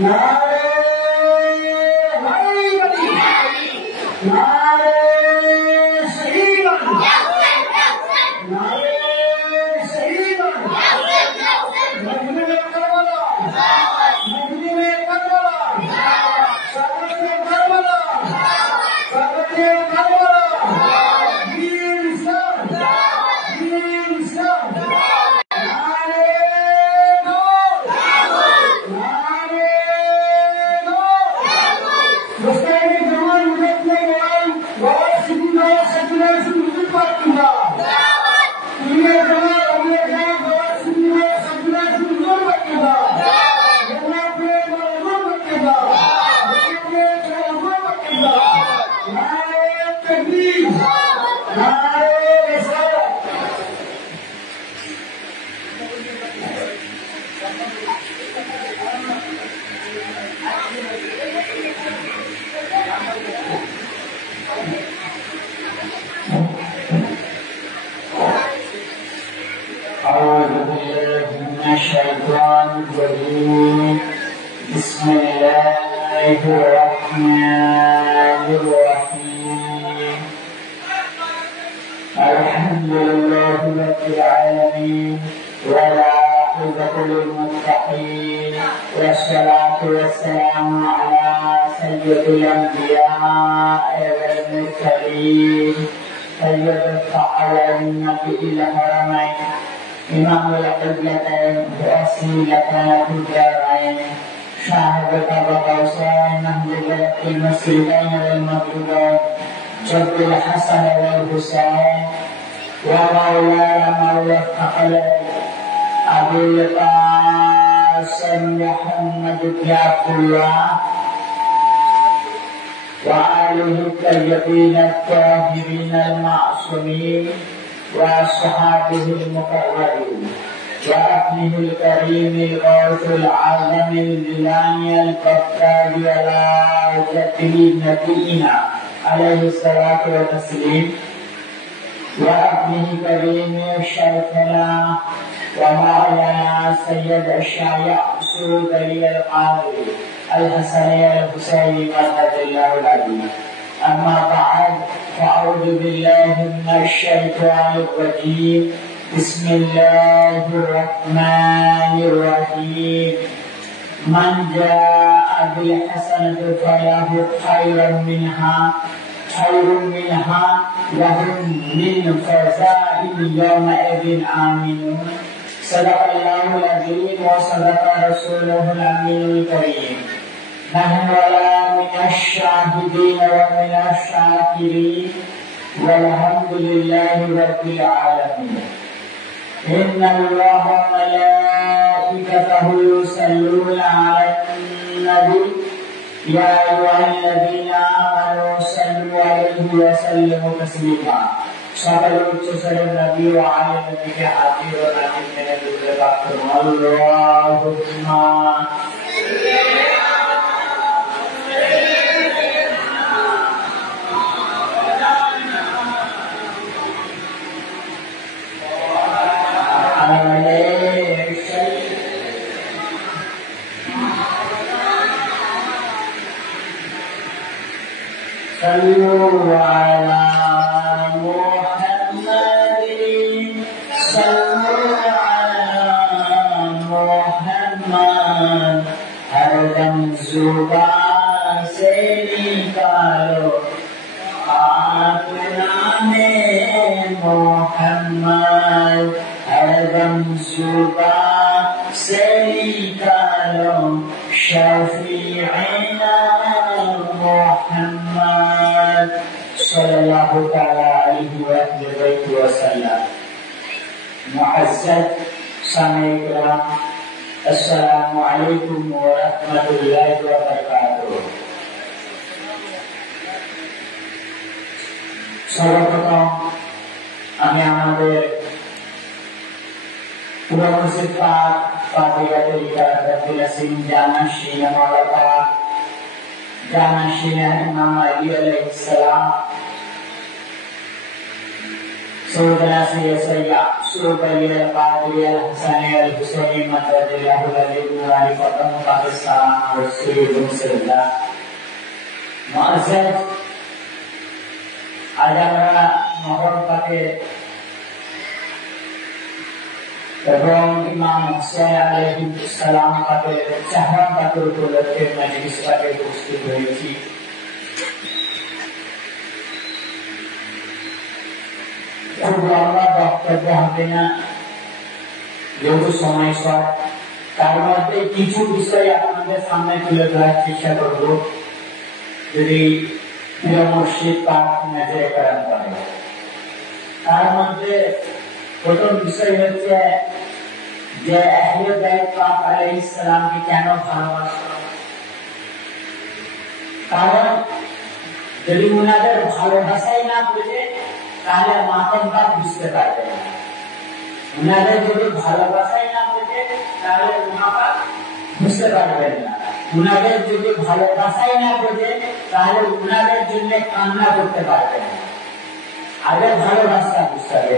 नारे हैदरी, नारे शहीदन, नारे शहीदन, मजनू करबला, मजनू करबला, साबित करबला, साबित करबला, वीर इस्लाम, वीर इस्लाम, नारे Mustahil zaman üretme olan Galatasaray'ın Galatasaray'ın hüdut hakkında. Dünya zaman Amerika'nın Galatasaray'ın Galatasaray'ın hüdut hakkında. Yönetmenin hüdut hakkında. Yönetmenin hüdut hakkında. Nâre tekbir. Nâre Risale. أعوذ بالله من الشيطان الرجيم بسم الله الرحمن الرحيم الحمد لله رب العالمين والعاقبة للمتقين والصلاة والسلام على سيد الأنبياء والمرسلين سيد الثقلين نبي الحرمين إمام القبلتين وأصيلة الدارين شاهد وقوسين مهد المسجدين والمغربين جد الحسن والحسين ومولانا مولى الثقلين أبو القاسم محمد بن عبد الله وآله الطيبين الطاهرين المعصومين وأصحابه المقربين وأهله الكريم الغوث العظم الجلاني القفار على جده نبينا عليه الصلاة والتسليم وأهله الكريم شيخنا ومولانا سيد الشيخ سعود علي القاضي الحسني الحسيني مدد الله العظيم. أما بعد فأعوذ بالله من الشيطان الرجيم بسم الله الرحمن الرحيم من جاء بالحسنة فله خير منها وهم من فزائل يومئذ آمنون. صدق الله العظيم وصدق رسوله الأمين الكريم. نحن ولا من الشاهدين ومن الشاكرين والحمد لله رب العالمين. إن الله وملائكته يصلون على النبي يا أيها الذين آمنوا صلوا عليه وسلموا تسليما. সকল উচ্চস্বরের নবী ও আলে নবীকে হাজির ও নাজির মেনে দুর্গে বাক্য আল্লাহুম্মা صلوا على محمد صلوا على محمد हर दम जुबान से निकालो आप नामे मोहम्मद हर दम जुबान से निकालो शफीअना मोहम्मद सल्लल्लाहु तआला अलैहि वसल्लम. मुअज़्ज़ज़ सामईन किराम अस्सलामु आलैकुम व रहमतुल्लाहि व बाराकातुहू. সর্বপ্রথম আমি আমাদের পুরনো সিফাত ফাতিহা তরিকা রাব্বুল আসিম জানাশীন মাওলানা জানাশীন ইমাম আলী আলাইহিস সালাম سيدنا سيدنا سيدنا القادري الحسني الحسيني مدد الله الذي نوراني فتح पाकिस्तान और सैयद मुसल्ला मुअज़्ज़ज़ आज আমরা মহরম পাকে এবং ইমাম হুসাইন আলাইহিস সালাম পাকে চাহরান পাকে উপলক্ষে মজলিস পাকে উপস্থিত হয়েছি। খুব লম্বা বক্তব্য হবে না, যেহেতু সময় শর্ট, তার মধ্যে কিছু বিষয় আপনাদের সামনে তুলে ধরার চেষ্টা করব যদি প্রিয় মুর্শিদ পাক নজরে করম করে। তার মধ্যে প্রথম বিষয় হচ্ছে যে আহলে বাইত পাক আলাইহিস সালামকে কেন ভালোবাসা। কারণ যদি উনাদের ভালোবাসাই না বুঝে তাহলে মাতমটা বুঝতে পারবে না। উনাদের যদি ভালোবাসাই না বুঝে তাহলে উনারা বুঝতে পারবেন না। উনাদের যদি ভালোবাসাই না বুঝে তাহলে উনাদের জন্য কান্না করতে পারবেন না। আগে ভালোবাসা বুঝতে হবে।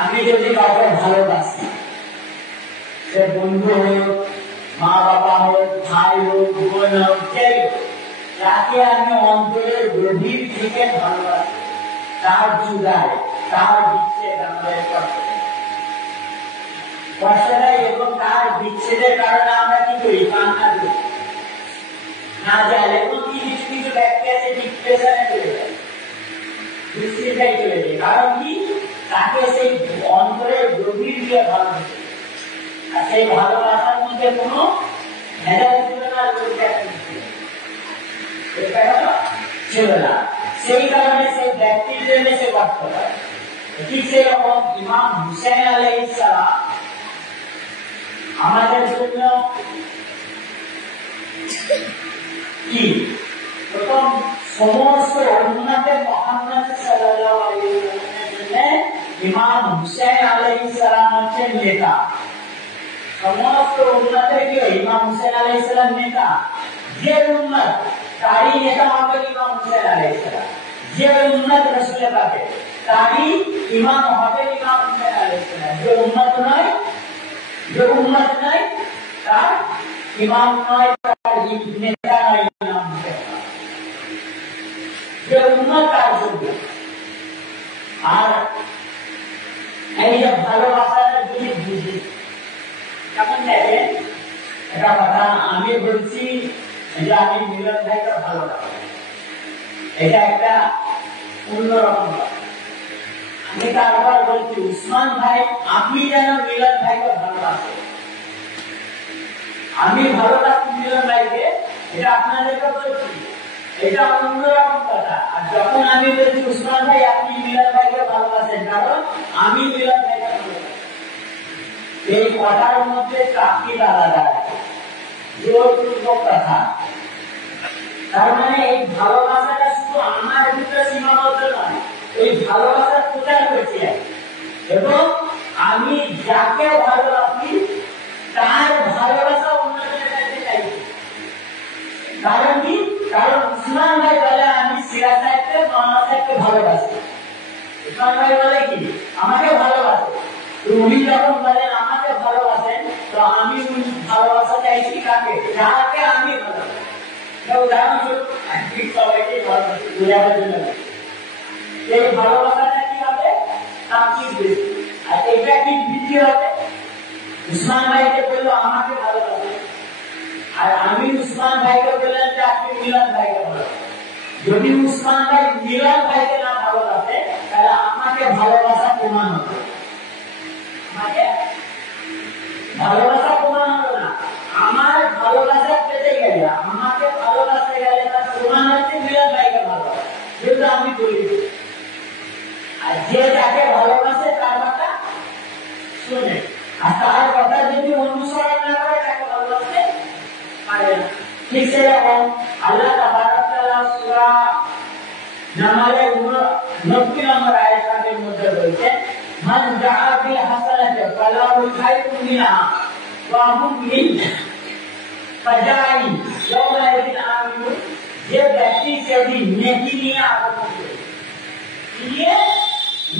আমি যদি কাউকে ভালোবাসি, সে বন্ধু হোক, মা বাবা হোক, ভাই হোক, বোন হোক, কেউ যাকে আমি অন্তরের গভীর থেকে ভালোবাসি, তার জুদায় তার বিচ্ছেদ আমাদের কষ্ট দেয় এবং তার বিচ্ছেদের কারণে আমরা কি করি? কান্না করি না যায়। এবং কিছু কিছু ব্যক্তি আছে ডিপ্রেশনে চলে যায়, দুশ্চিন্তায় চলে যায়। কারণ কি? তাকে সেই অন্তরের গভীর দিয়ে ভালোবাসে, আর সেই ভালোবাসার মধ্যে কোনো ভেদাভেদ ছিল না, ছিল না। সেই কারণে সেই ব্যক্তির জন্য সে কষ্ট পায়। ঠিক সেরকম ইমাম হুসাইন আলাইহিস সালাম আমাদের জন্য কি প্রথম সমস্ত উম্মতে মুহাম্মদ সাল্লাল্লাহু আলাইহি ওয়াসাল্লামের জন্য ইমাম হুসাইন আলাইহিস সালাম হচ্ছেন নেতা। সমস্ত উম্মতের কি ইমাম হুসাইন আলাইহিস সালাম নেতা। যে উম্মত তারই নেতা হবে ইমাম হুসাইন আলাইহিস সালাম। যে উম্মত রাসূল পাকে তারই ইমাম হবে ইমাম হুসাইন আলাইহিস সালাম। যে উম্মত নয় তার ইমাম নয়, তার নেতা নয় ইমাম হুসাইন। যে উম্মত তার যোগ্য। আর এই যে ভালোবাসাটা যদি বুঝি, এখন দেখেন একটা কথা আমি বলছি যে আমি মিলন ভাইকে ভালোবাসি, এটা একটা অন্যরকম কথা। আমি তারপর বলছি উসমান ভাই আপনি যেন মিলন ভাইকে ভালোবাসেন। আমি ভালোবাসি মিলন ভাইকে, এটা আপনাদেরকে বলছি, এটা অন্যরকম কথা। আর যখন আমি বলছি উসমান ভাই আপনি মিলন ভাইকে ভালোবাসেন, কারণ আমি মিলন ভাইকে ভালোবাসি, এই কথার মধ্যে চাকরি আলাদা আছে, জোরপূর্বক কথা। তার মানে এই ভালোবাসাটা শুধু আমার ভিতরে সীমাবদ্ধ নয়, এই ভালোবাসা প্রচার করছি এবং আমি যাকে ভালোবাসি তার ভালোবাসা অন্যদের কাছে চাইছি। কারণ কি? কারণ উসমান ভাই বলে আমি সিরাজ সাহেবকে, মামা সাহেবকে ভালোবাসি। উসমান ভাই বলে কি আমাকে ভালোবাসে। উনি যখন বলেন আমাকে ভালোবাসেন, তো আমি ভালোবাসা চাইছি কাকে? যাকে আমি ভালোবাসি। উদাহরণস্বরূপ সবাইকে ভালোবাসি, বোঝাবার জন্য এই ভালোবাসাটা কি হবে? তাকিদ বৃদ্ধি। আর এটা কি বৃদ্ধি হবে? উসমান ভাইকে বললো আমাকে ভালোবাসে, আর আমি উসমান ভাইকে বললাম যে আপনি মিলন ভাইকে ভালোবাসেন। যদি উসমান ভাই মিলন ভাইকে না ভালোবাসে তাহলে আমাকে ভালোবাসা প্রমাণ হবে, আমাকে ভালোবাসা প্রমাণ হবে না। আমার ভালোবাসা পেতে গেলে, আমাকে ভালোবাসতে গেলে তার প্রমাণ হচ্ছে মিলন ভাইকে ভালোবাসা, যেহেতু আমি বলি। আর যে যাকে ভালোবাসে তার কথা শুনে, আর তার কথা যদি অনুসরণ না করে তাকে ভালোবাসতে পারে না। ঠিক সেরকম আল্লাহ তাবারক ওয়া তাআলা সূরা নামলের 90 নম্বর আয়াতের মধ্যে বলছেন মান দাআ বিল হাসানাতি ফালাহু খায়রুম মিনহা ওয়া হুম মিন ফাজাই ইয়াওমা ইযিন আমিনুন। যে ব্যক্তি সেদিন নেকি নিয়ে আগমন করে,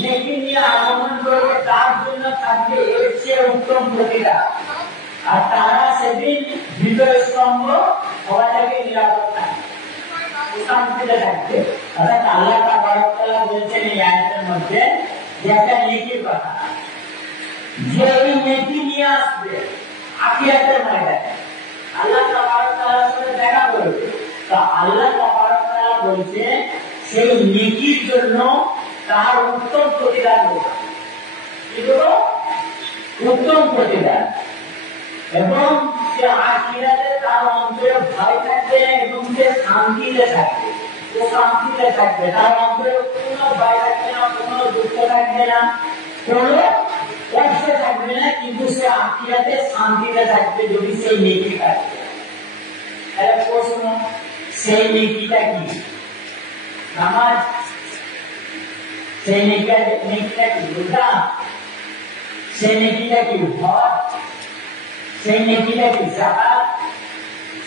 নেকি নিয়ে আগমন করবে তার জন্য থাকবে এর চেয়ে উত্তম প্রতিদান। আর তারা সেদিন বিজয় স্তম্ভ হওয়া থেকে নিরাপদ থাকবে, শান্তিতে থাকবে। অর্থাৎ আল্লাহ তাআলা বলছেন এই আয়াতের মধ্যে যে একটা নেকির কথা, যে এই নেকি নিয়ে আসবে আখিরাতের ময়দানে আল্লাহ তাআলার সাথে দেখা করবে। তো আল্লাহ তাআলা বলছে সেই নেকির জন্য তার উত্তম প্রতিদান দেবে। কি দেব? উত্তম প্রতিদান। এবং সে আখিরাতে তার অন্তরে ভয় থাকবে এবং সে শান্তিতে থাকবে, শান্তিতে থাকবে। তার অন্তরে কোনো ভয় থাকবে না, কোনো দুঃখ থাকবে না, কোনো কষ্ট থাকবে না, কিন্তু সে আখিরাতে শান্তিতে থাকবে যদি সেই নেকি কাটে। তাহলে প্রশ্ন, সেই নেকিটা কি? নামাজ? সেই নেকিটা কি রোজা? সেই নেকিটা কি হজ? সেই নেকিটা কি যাকাত?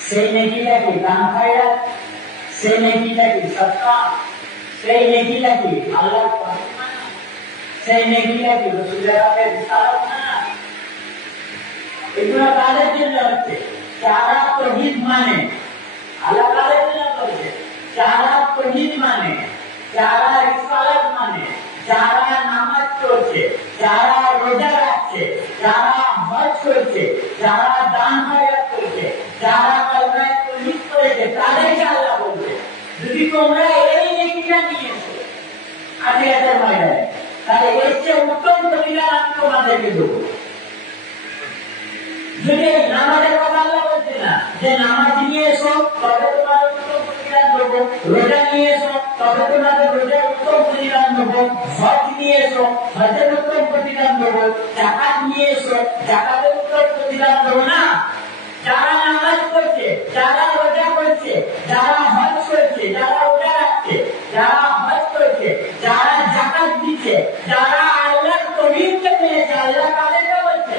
সেই নেকিটা কি দান খয়রাত? সেই নেকিটা কি সাদকা? সেই নেকিটা কি আল্লাহর কসম মানা? সেই নেকিটা কি রাসূলের রিসালাত মানা? এগুলো কাদের জন্য হচ্ছে? যারা তাওহীদ মানে, আল্লাহ কাদের জন্য বলছে? যারা তাওহীদ মানে, যারা রিসালাত মানে, যারা নামাজ পড়ছে, যারা রোজা রাখছে, যারা হজ করছে, যারা দান খয়রাত করছে, যারা কলমা তাওহীদ করেছে, তাদেরকে আল্লাহ বলছে যদি তোমরা এই নেকিটা নিয়েছো আখিরাতের ময়দানে, তাহলে এর চেয়ে উত্তম প্রতিদান আমি তোমাদেরকে দেবো। যদি নামাজের কথা আল্লাহ বলছে না যে নামাজ নিয়ে এসো তবে তোমাদের উত্তম প্রতিদান দেবো, রোজা নিয়ে এসো তবে তোমাদের রোজার উত্তম প্রতিদান দেবো, হজ নিয়ে এসো হজের উত্তম প্রতিদান দেবো, যাকাত নিয়ে এসো যাকাতের উত্তম প্রতিদান দেবো না। যারা নামাজ পড়ছে, যারা রোজা করছে, যারা হজ করছে, যারা রোজা রাখছে, যারা হজ করছে, যারা যাকাত দিচ্ছে, যারা আল্লাহর তাওহীদকে মেনেছে, আল্লাহ তাদেরকে বলছে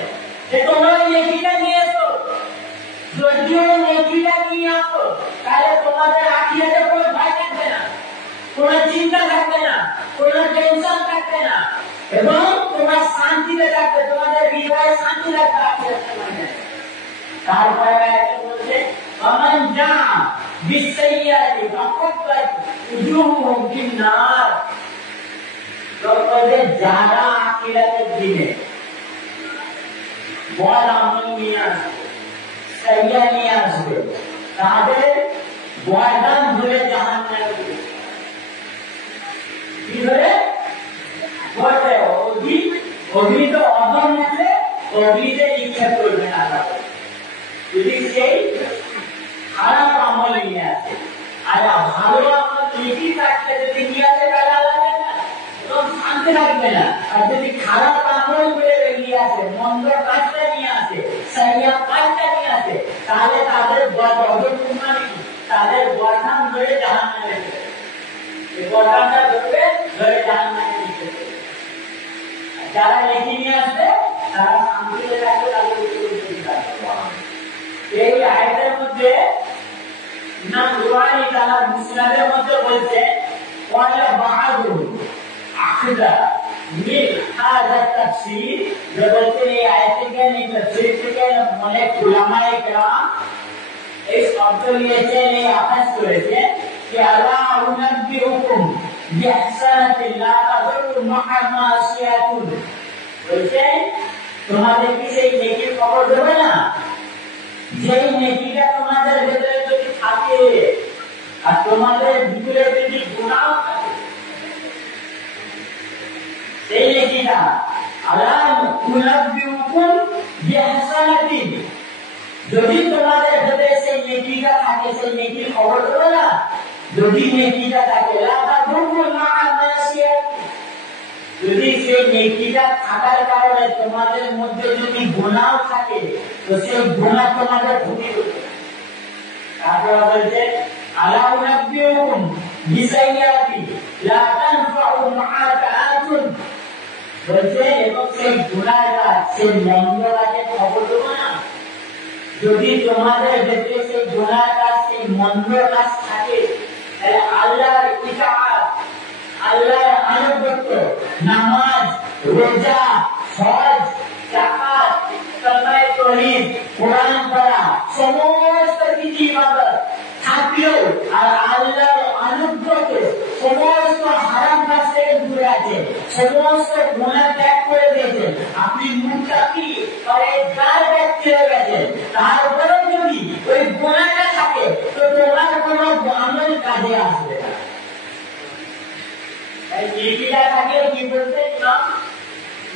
যে তোমরা নেকিটা নিয়ে এসো। যদিও নেকিটা নিয়ে আসো তাহলে তোমাদের আখিরাতে কোনো ভয় থাকবে না, কোনো চিন্তা থাকবে না, কোনো টেনশন থাকবে না, এবং তোমরা শান্তিতে থাকবে, তোমাদের হৃদয়ে শান্তি থাকবে আখিরাতের মধ্যে। তারপরে আয়াতে বলছে ফামান জা বিসাইয়াতি ফাকাত উজুহুম ফিন্নার। তবে যারা আখিরাতের দিনে বড় আমল নিয়ে আসবে, সাইয়া নিয়ে আসবে, তাদের গর্দান ধরে জাহান্নামে দিবে। কি ধরে? বলতে অগ্নিত অদম আছে, অগ্নিতে নিক্ষেপ করবেন আল্লাহ। যদি সেই খারাপ আমল নিয়ে আসে, আর ভালো আমল নেকি থাকলে যদি নিয়ে আসে তাহলে আল্লাহ এবং শান্তি থাকবে না। আর যদি খারাপ আমল করে নিয়ে আসে, মন্দ কাজটা নিয়ে আসে, সাইয়া কাজটা নিয়ে আসে, তাহলে তাদের তাদের গর্দান ধরে জাহান্নামে দিবে। এই গর্দানটা ধরে জাহান্নামে দিবে। যারা নেকি নিয়ে আসবে তারা শান্তিতে থাকবে, তাদের এই আয়াতের মধ্যে ইমাম বুখারী তার মুসনাদের মধ্যে বলছে ওয়ালা বা'দু আখদা মিন হাযা তাফসীর। যে বলতে এই আয়াতের জ্ঞানী তাফসীর থেকে অনেক উলামায়ে কেরাম এই শব্দ নিয়েছেন, এই আয়াত করেছে যে আল্লাহ উনাব্বিউকুম বিহসানাতিন লা তাদুরু মা'a মাসিয়াতুন। বলছে তোমাদের কি সেই নেকির খবর দেবে না যেই নেকিটা তোমাদের ভেতরে যদি থাকে আর তোমাদের ভিতরে যদি গুনাহ থাকে, সেই নেকিটা আল্লাহ উনাব্বিউকুম বিহসানাতিন, যদি তোমাদের ভেতরে সেই নেকিটা থাকে, সেই নেকির খবর দেবে না। যদি নেকিটা থাকে লা তাদুরু মা'a মাসিয়াতুন, যদি সেই নেকিটা থাকার কারণে তোমাদের মধ্যে যদি গুনাহ থাকে তো সেই গুনাহ তোমাদের ক্ষতি করবে। তারপরে বলছে আলা উনাব্বিউকুম বিসাইয়াতি লা তানফাউ মুআতাআতুন, বলছে এবং সেই গুনাহ কাজ, সেই মন্দ কাজের খবর দেবো না। যদি তোমাদের ভেতরে সেই গুনাহ কাজ, সেই মন্দ কাজ থাকে, তাহলে আল্লাহর ইতাআত, আল্লাহর আনুগত্য না প্রতিটি ইবাদত থাকলেও আর আল্লাহর অনুগ্রহে সমস্ত হারাম কাজ থেকে দূরে আছে, সমস্ত গুনাহ ত্যাগ করে দিয়েছে, আপনি মুত্তাকি পরহেজগার ব্যক্তি হয়ে গেছেন, তারপরেও যদি ওই গুনাহটা থাকে তো তোমার কোনো আমল কাজে আসবে না। তাই নেকিটা থাকলে কি বলতে ইমাম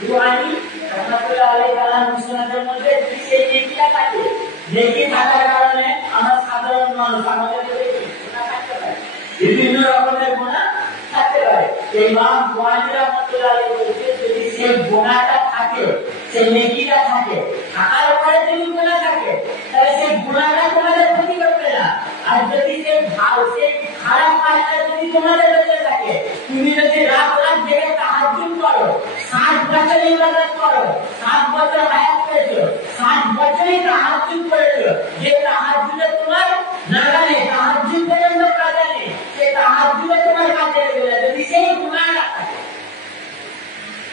রুহানি রাহমাতুল্লাহ আলাইহি কালাম মুসনাদের মধ্যে সেই নেকিটা থাকে, নেকি থাকার কারণে আমরা সাধারণ মানুষ আমাদের গুনাহ থাকতে পারে, বিভিন্ন রকমের গুনাহ থাকতে পারে। ইমাম রুহানি রাহমাতুল্লাহ আলাইহি বলতে যদি সেই গুনাহটা থাকে, সেই নেকিটা থাকে, থাকার পরে যদি গুনাহ থাকে তাহলে সেই গুনাহটা তোমাদের ক্ষতি করবে না। আর যদি সেই খারাপ কাজটা যদি তোমাদের বেঁচে থাকে, তুমি যদি রাত রাত জেগে তাহাজ্জুদ করো, 60 বছর ইবাদত করো, 7 বছর হায়াত পেয়েছো, 60 বছরই তাহাজ্জুদ করেছো, যে তাহাজ্জুদে তোমার নাগালে তাহাজ্জুদ পর্যন্ত কাজে নেই, সেই তাহাজ্জুদে তোমার কাজে দেবে যদি সেই গুনাহটা থাকে,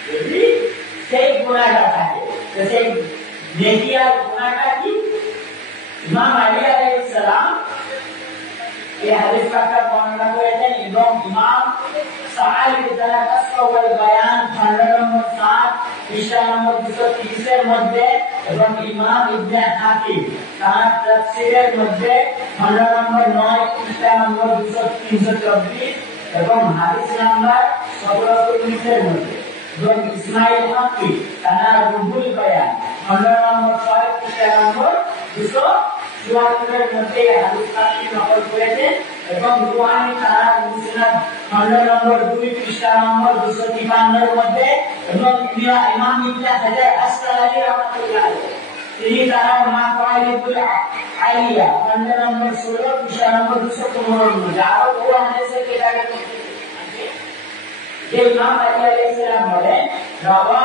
যদি সেই গুনাহটা থাকে তো সেই নেকি আর গুনাহটা কি? ইমাম আলী আলাইহিস সালাম এই হাদিস পাকটা বর্ণনা করেছেন এবং ইমাম সাআলী তাআলা কাসওয়াল বায়ান 15 নম্বর 7 পৃষ্ঠা নম্বর 230 এর মধ্যে এবং ইমাম ইবনে হাকিম তার তাফসীরের মধ্যে 15 নম্বর 9 পৃষ্ঠা নম্বর 324 এবং হাদিস নাম্বার 1719 এর মধ্যে এবং ইসমাইল হাকিম তার রুহুল বায়ান 15 নম্বর 6 পৃষ্ঠা নম্বর 274 এর মধ্যে হাদিস পাকটি নকল করেছেন এবং রুহানি তারা মুসনাদ 15 নম্বর 2 পৃষ্ঠা নম্বর 253 এর মধ্যে এবং ইমাম ইবনে হাজার আসকালানি রাহমাতুল্লাহ আলাইহি তিনি তারা মাকাইদুল আলিয়া 15 নম্বর 16 পৃষ্ঠা নম্বর 215 এর মধ্যে আরো বহু হাদিসের কিতাবে যে ইমাম আলী আলাইহিস সালাম বলেন রাওয়া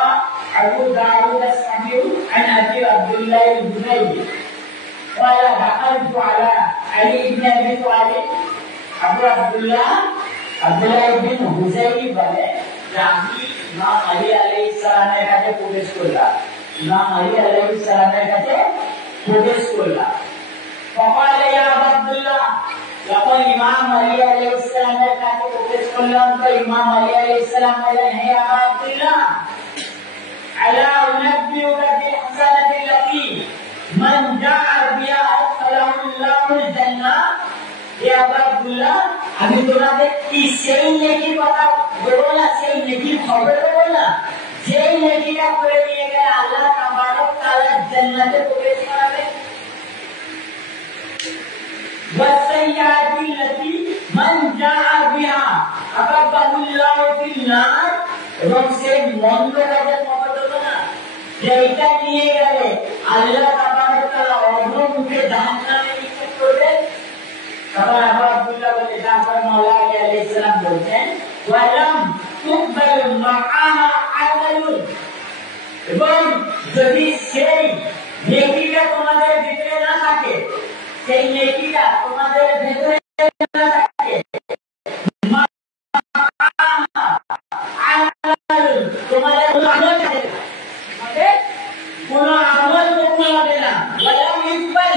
আবু দাউদ as-সাহিহ আন আবি আব্দুল্লাহ al-বুনাইদি قال دخلت على علي بن ابي طالب ابو عبد الله بن হুযাইরি বলে যে আমি ইমাম আলী আলাইহিস সালামের কাছে প্রবেশ করলাম, ইমাম আলী আলাইহিস সালামের কাছে প্রবেশ করলাম। فقال يا عبد الله যখন ইমাম আলী আলাইহিস সালামের কাছে প্রবেশ করলাম তো ইমাম আলী আলাইহিস সালাম বলেন হে আবু আব্দুল্লাহ আলা উনাব্বিউকা বিল হাসানাতি আল্লাতী মান জাআ বিহা আদখালাহুল্লাহুল জান্নাহ। হে আবু আব্দুল্লাহ আমি তোমাদের কি সেই নেকির কথা বলবো না, সেই নেকির খবর দেবো না যেই নেকিটা করে নিয়ে গেলে আল্লাহ তাবারক তাআলা জান্নাতে প্রবেশ করাবে। والسيئات التي من جاء بها أكبه الله في النار এবং সেই মন্দ কাজের খবর দেবো না যেটা নিয়ে গেলে আল্লাহ তাবারক তাআলা অগ্রমুখে জাহান্নামে নিক্ষেপ করবেন। তখন আবু আব্দুল্লাহ বলে জাফর মাওলা আলাইহিস সালাম বলছেন ওয়ালাম তুকবাল মাআহা আমালুন এবং যদি সেই নেকিটা তোমাদের ভিতরে না থাকে, সেই নেকিটা তোমাদের ভিতরে না থাকে তোমাদের কোনো আমল কবুল হবে না। ওয়ালাম ইকবাল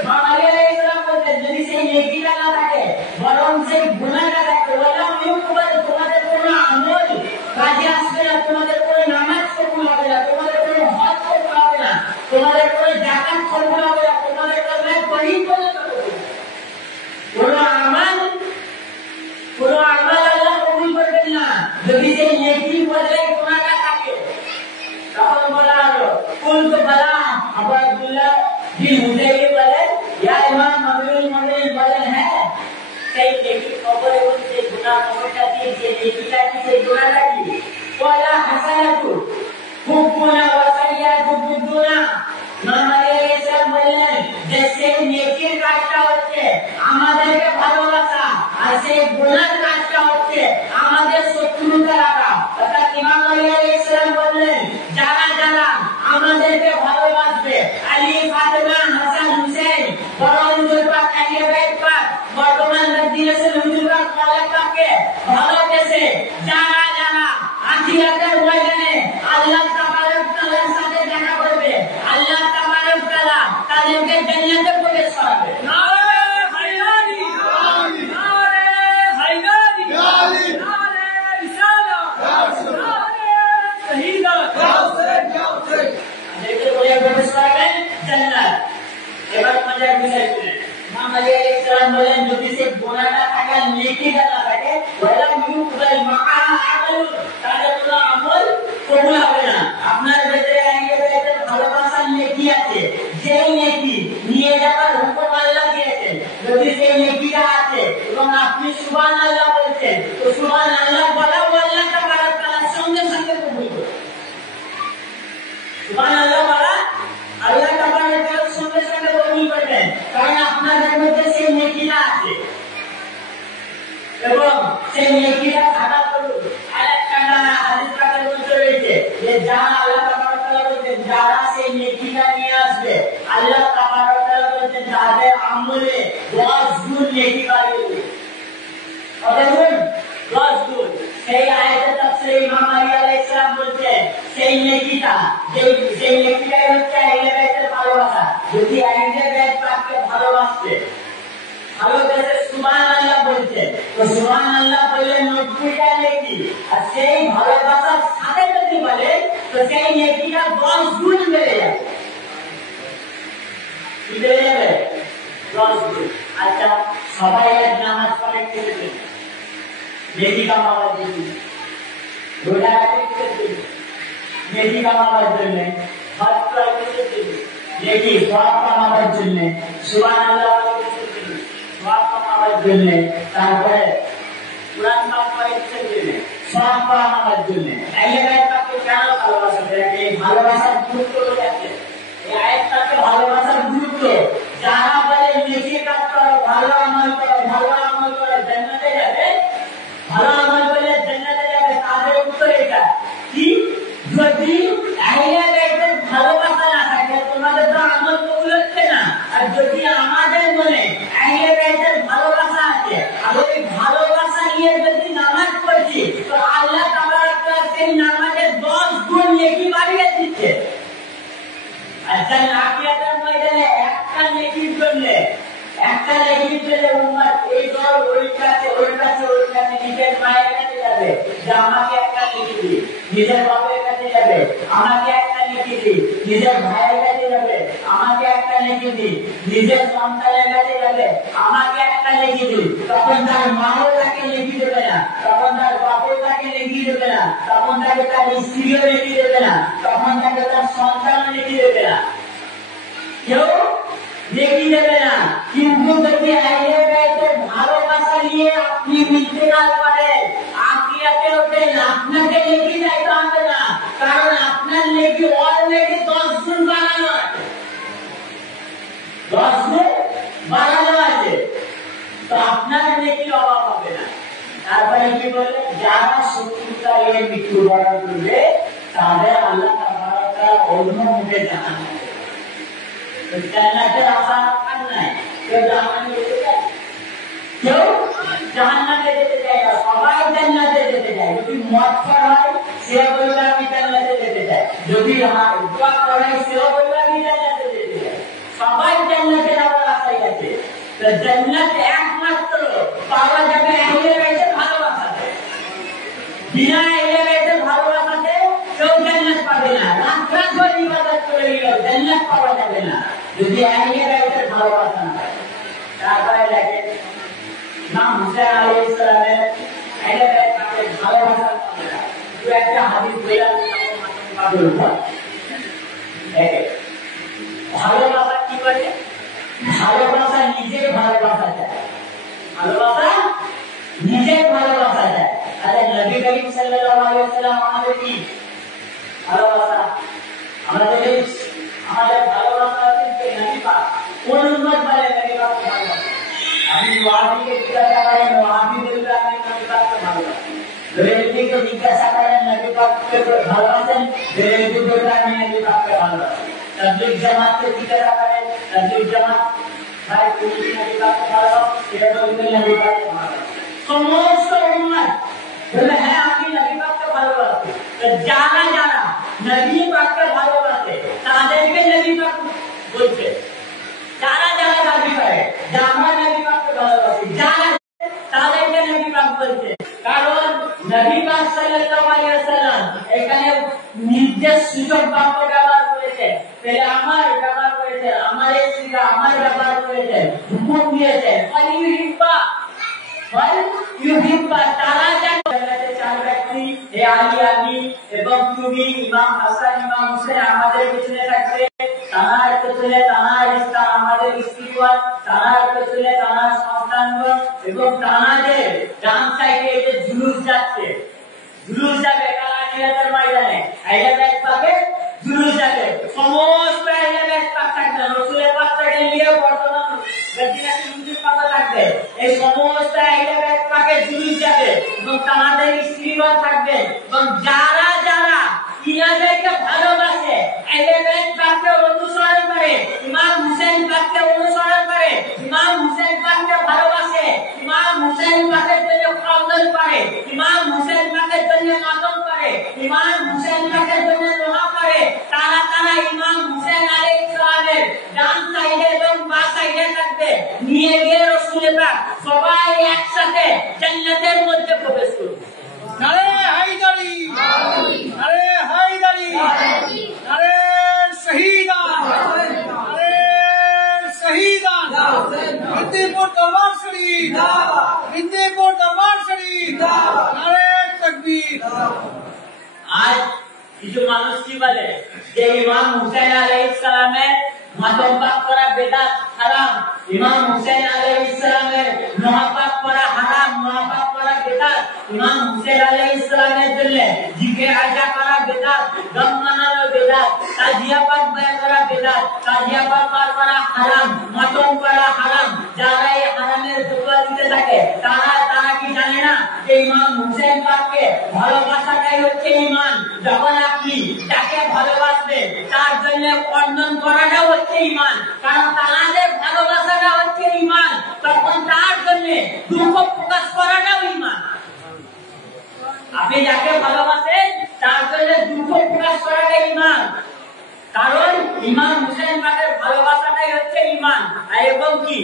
ইমাম আলী আলাইহিস সালাম বলেন যদি সেই নেকিটা না থাকে বরং সেই গুনাহটা থাকে, ওয়ালাম ইকবাল তোমাদের কোনো আমল কাজে আসবে না, তোমাদের কোনো নামাজ কবুল হবে না, তোমাদের কোনো হজ কবুল হবে না, তোমাদের কোনো যাকাত কবুল হবে না, তোমাদের কোনো পরিণ পর্যন্ত কোনো আমল আল্লাহ কবুল করবেন না যদি সেই নেকি বদলে গুনাহটা থাকে। তখন বলা হলো কুলতু বালা আবু আব্দুল্লাহ বিন হুযাইরি বলেন ইয়া ইমাম আমিরুল মুমিনিন বলেন হ্যাঁ সেই নেকি খবর এবং সেই গুনাহ খবরটা কি, সেই নেকিটা কি, সেই গুনাহটা কি? ওয়ালা হাসানাতু হুকুনা ওয়া সাইয়্যাতু বুদুনা। ইমাম আলী আলাইহিস সালাম বলেন যে সেই নেকির কাজটা হচ্ছে আমাদেরকে ভালোবাসা আর সেই গুনাহর কাজটা হচ্ছে আমাদের শত্রুতা রাখা। অর্থাৎ ইমাম আলী আলাইহিস সালাম বললেন যারা যারা আমাদেরকে ভালোবাসবে আলী ফাতেমা হাসান হুসেন বরং দুর্বাক আলী বাইত পাক বর্তমান মজলিসের হুজুর পাক মালিক পাককে ভালোবেসে যারা যারা আখিরাতের ময়দানে আল্লাহ তাবারক তাআলার সাথে দেখা করবে, আল্লাহ তাবারক তাআলা তাদেরকে জান্নাতে প্রবেশ করাবে। মজার বিষয় শুনে ইমাম আলী আলাইহিস সালাম বলেন যদি সে গুনাহটা থাকে নেকিটা না থাকে ওয়ালা ইউকবাল মাআ আমাল তাহলে কোনো আমল কবুল হবে না আপনার ভিতরে আইয়ে বাইতের ভালোবাসার নেকি আছে যেই নেকি নিয়ে যাবার হুকুম আল্লাহ দিয়েছেন যদি সেই নেকিটা আছে এবং আপনি সুবহানাল্লাহ বলছেন তো সুবহানাল্লাহ বলা আল্লাহ তাবারক তাআলা সঙ্গে সঙ্গে কবুল করবে সুবহানাল্লাহ বলা আল্লাহ তাবারক তাআলা সঙ্গে সঙ্গে কবুল করবেন কারণ আপনাদের মধ্যে সেই নেকিটা আছে এবং সেই নেকিটা থাকা করুন আরেকটা হাদিস পাকের মধ্যে রয়েছে যে যারা আল্লাহ তাবারক তাআলা বলেন যারা সেই নেকিটা নিয়ে আসবে আল্লাহ তাবারক তাআলা বলেন তাদের আমলে 10 গুণ নেকি বাড়িয়ে দেবে কত গুণ 10 গুণ সেই আয়াতের তাফসীরে ইমাম আলী আলাইহিস সালাম বলছেন সেই নেকিটা সেই নেকিটাই হচ্ছে আহলে বাইতের ভালোবাসা যদি আহলে বাইত পাককে ভালোবাসে ভালোবেসে সুবহানাল্লাহ বলছে তো সুবহানাল্লাহ বললে 90টা নেকি আর সেই ভালোবাসার সাথে যদি বলে তো সেই নেকিটা 10 গুণ বেড়ে যাবে কি বেড়ে যাবে 10 গুণ আচ্ছা সবাই এক নামাজ পড়ে কিভাবে নেকি কামাবার জন্য রোজা রাখতে কিভাবে নেকি কামাবার জন্য হজ করতে কিভাবে নেকি সওয়াব কামাবার জন্য সুবহানাল্লাহ সওয়াব কামাবার জন্য তারপরে কুরআন পাঠ পড়ার জন্য সওয়াব কামাবার জন্য আহলে বাইত পাককে কেন ভালোবাসা দেয় এই ভালোবাসার গুরুত্ব আছে এই আয়াতটাকে ভালোবাসার গুরুত্ব যারা বলে নেকি কাজ করো ভালো আমল করো জান্নাতে যাবে ভালো আমল করলে জান্নাতে যাবে তাদের উত্তর এটা কি যদি আহলে বাইতের ভালোবাসা না থাকে তোমাদের তো আমল কবুল হচ্ছে না আর যদি আমাদের মনে আহলে বাইতের ভালোবাসা আছে আর ওই ভালোবাসা নিয়ে যদি নামাজ পড়ছি তো আল্লাহ তাবারক তাআলা সেই নামাজের 10 গুণ নেকি বাড়িয়ে দিচ্ছে আচ্ছা আখিরাতের ময়দানে একটা নেকির জন্য উম্মত এই দল ওই কাছে নিজের মায়ের কাছে যাবে যে আমাকে একটা নেকি দি নিজের বাবার কাছে যাবে আমাকে একটা নেকি দি নিজের ভাইয়ের কাছে যাবে আমাকে একটা নেকি দি নিজের সন্তানের কাছে যাবে আমাকে একটা নেকি দি তখন তার মাও তাকে নেকি দেবে না তখন তার বাবাও তাকে নেকি দেবে না তখন তাকে তার স্ত্রীও নেকি দেবে না তখন তাকে তার সন্তানও নেকি দেবে না কেউ নেকি দেবে না কিন্তু যদি আহলে বাইতের ভালোবাসা নিয়ে আপনি ইন্তেকাল করেন আখিরাতে ওঠেন আপনাকে নেকি চাইতে হবে না কারণ আপনার নেকি অলরেডি 10 গুণ বাড়ানো আছে 10 গুণ বাড়ানো আছে তো আপনার নেকির অভাব হবে না তারপরে কি বলে যারা শত্রুতা নিয়ে মৃত্যুবরণ করবে তাদের আল্লাহ তাবারক তাআলা অন্য মুখে জাহান্নামে জান্নাতের আশা রাখার নাই কেউ জাহান্নামে যেতে চায় কেউ জাহান্নামে যেতে চায় না সবাই জান্নাতে যেতে চায় যদি মদ হয় সেও বলবে আমি জান্নাতে যেতে চাই যদি দোয়া করে সেও বলবে আমি জান্নাতে যেতে চাই সবাই জান্নাতে যাওয়ার আশায় আছে তো জান্নাত একমাত্র পাওয়া যাবে আহলে বাইতের ভালোবাসাতে বিনা আহলে বাইতের ভালোবাসাতে কেউ জান্নাত পাবে না রাত ভর ইবাদত করে গেলেও জান্নাত পাওয়া যাবে না যদি আহলে বাইতের ভালোবাসা না থাকে তারপরে দেখেন ইমাম হুসাইন আলাইহিস সালামের আহলে বাইতের ভালোবাসা দু একটা হাদিস বললাম ভালোবাসা কি করে ভালোবাসা নিজে ভালোবাসা চায় ভালোবাসা নিজে ভালোবাসা চায় আরে নবী করিম সাল্লাল্লাহু আলাইহি ওয়াসাল্লাম আমাদের কি ভালোবাসা আমাদের ভালোবাসা আছে নবী পাক কোন উম্মত বলে নবী পাক ভালোবাসা আমি ওয়াহাবিকে জিজ্ঞাসা করেন ওয়াহাবি বলবে আমি নবী পাককে ভালোবাসি বেরেলভিকে জিজ্ঞাসা করেন নবী পাককে ভালোবাসেন বেরেলভি বলবে আমি নবী পাককে ভালোবাসি তাবলীগ জামাতকে জিজ্ঞাসা করেন তাবলীগ জামাত ভাই তুমি কি নবী পাককে ভালোবাসো সেটা বলবে নবী পাককে ভালোবাসি সমস্ত উম্মত বলে হ্যাঁ আমি নবী পাককে ভালোবাসি তো যারা যারা নবী পাককে ভালোবাসে তাদেরকে নবী পাক বলছে যারা যারা দাবি করে যে আমরা নবী পাককে ভালোবাসি যারা তাদেরকে নবী পাক বলছে কারণ নবী পাক সাল্লাল্লাহু আলাইহি ওয়াসাল্লাম এখানে নির্দেশ সূচক বাক্য ব্যবহার করেছে তাহলে আমার ব্যবহার করেছে আমার এই শিক্ষা আমার বারবার করেছেন, হুকুম দিয়েছেন, তারা যেন চার ব্যক্তি আলী আলী এবং তুমি ইমাম হাসান ইমাম হুসেন আমাদের পিছনে থাকবে, তার পেছনে তার স্থান আমাদের স্ত্রীগণ, তার পেছনে তার সন্তানগণ এবং তাদের ডান সাইডে এই যে জুলুস যাচ্ছে, জুলুস যাবে কালাচিরাতের ময়দানে, আইলা ব্যাগ পাবে জুলুস যাবে, সমস্ত আইলা ব্যাগ পাক থাকবে, রসুলের পাকটাকে নিয়ে বর্তমান মদিনাতে জুলুস পাতা থাকবে, এই সমস্ত আইলা ব্যাগ পাকে জুলুস যাবে এবং তাদের স্ত্রীগণ থাকবে এবং যারা যারা ইনাদেরকে ভালোবাসে, আইলা ব্যাগ পাককে অনুসরণ করে, ইমাম হুসেন পাককে অনুসরণ করে, ইমাম হুসেন পাককে ভালোবাসে, ইমাম হুসেন পাকের জন্য খাওয়ান করে, ইমাম হুসেন পাকের জন্য মাতম করে, ইমাম হুসেন পাকের জন্য দোয়া করে, তারা তারা ইমাম হুসেন আলাইহিস সালামের ডান সাইডে এবং বাঁ সাইডে থাকবে, নিয়ে গিয়ে রাসূল পাক সবাই একসাথে জান্নাতের মধ্যে প্রবেশ করবে। নারে হায়দারি, নারে হায়দারি, নারে শহীদান, নারে শহীদান, হিন্দিপুর দরবার শরীফ, হিন্দিপুর দরবার শরীফ, নারে তাকবীর। আজ কিছু মানুষ কি বলে যে ইমাম হুসেন আলাইহিস সালামের মাতম পাক করা বেদাত হারাম, ইমাম হুসেন আলাইহিস সালামের নোয়া পাক করা হারাম, নোয়া পাক করা বেদাত, ইমাম হুসেন আলাইহিস সালামের জন্য জিকির আজা করা বেদাত, দম মানানো বেদাত, তাজিয়া পাক বয়া করা বেদাত, তাজিয়া পাক করা হারাম, মাতম করা হারাম। যারা এই হারামের ফতোয়া দিতে থাকে তারা কি জানে না যে ইমাম হুসেন পাককে ভালোবাসাটাই হচ্ছে ঈমান। যখন আপনি যাকে ভালোবাসবেন তার জন্য বর্ণন করাটাও হচ্ছে ঈমান, কারণ তাদের ভালোবাসাটা হচ্ছে ঈমান, তখন তার জন্য দুঃখ প্রকাশ করাটাও ঈমান। আপনি যাকে ভালোবাসেন তার জন্য দুঃখ প্রকাশ করাটা ঈমান, কারণ ইমাম হুসেন পাকের ভালোবাসাটাই হচ্ছে ঈমান। এবং কি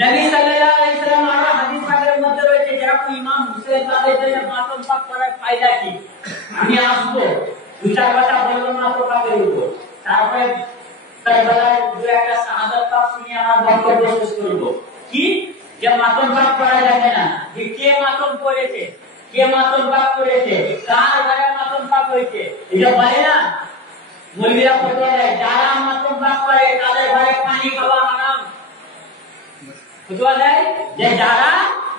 নবী সাল্লাল্লাহু আলাইহি ওয়াসাল্লাম আর হাদিস পাকের মধ্যে রয়েছে যেরকম ইমাম হুসেন তাদের জন্য মাতম পাক করার ফায়দা কি, আমি আসবো দু চার কথা বলবো মাতম পাকের উপর, তারপরে কারবালার দু একটা শাহাদাত পাক শুনিয়ে আমার বক্তব্য শেষ করব। কি যে মাতম পাক করা যাবে না, যে কে মাতম করেছে, কে মাতম পাক করেছে, কার ঘরে মাতম পাক হয়েছে, এটা বলে না মৌলভীরা ফতোয়া দেয় যারা মাতম পাক করে তাদের ঘরে পানি খাওয়া হারাম। ফতোয়া দেয় যে যারা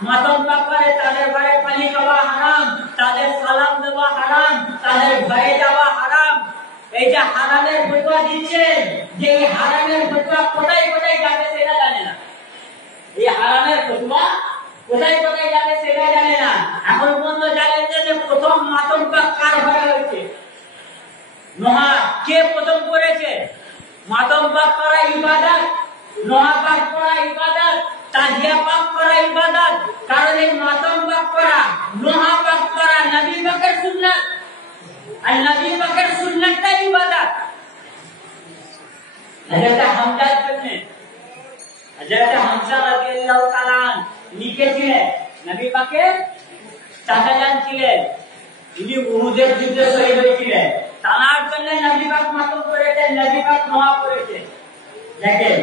মাতম পাক করে তাদের ঘরে পানি খাওয়া হারাম, তাদের সালাম দেওয়া হারাম, তাদের ঘরে যাওয়া হারাম। এই যে হারামের ফতোয়া দিচ্ছেন, যে এই হারামের ফতোয়া কোথায় কোথায় যাবে সেটা জানে না, এই হারামের ফতোয়া কোথায় কোথায় যাবে সেটা জানে না। এখন পর্যন্ত জানেন যে প্রথম মাতম পাক কার ঘরে হয়েছে, নোহা কে প্রথম করেছে? মাতম পাক করা ইবাদত, নোহা পাক করা ইবাদত, তাজিয়া পাক করা ইবাদত, কারণ এই মাতম পাক করা, নোহা পাক করা নবী পাকের সুন্নাত, আর নবী পাকের সুন্নাতটা ইবাদত। হযরত হামজার জন্য হযরত হামজা রাদিয়াল্লাহু তাআলা লিখেছিলেন, নবী পাকের চাচাজান ছিলেন, ইনি উহুদের যুদ্ধে শহীদ হয়েছিলেন, তার জন্য নবী পাক মাতম করেছেন, নবী পাক নোয়া করেছেন। দেখেন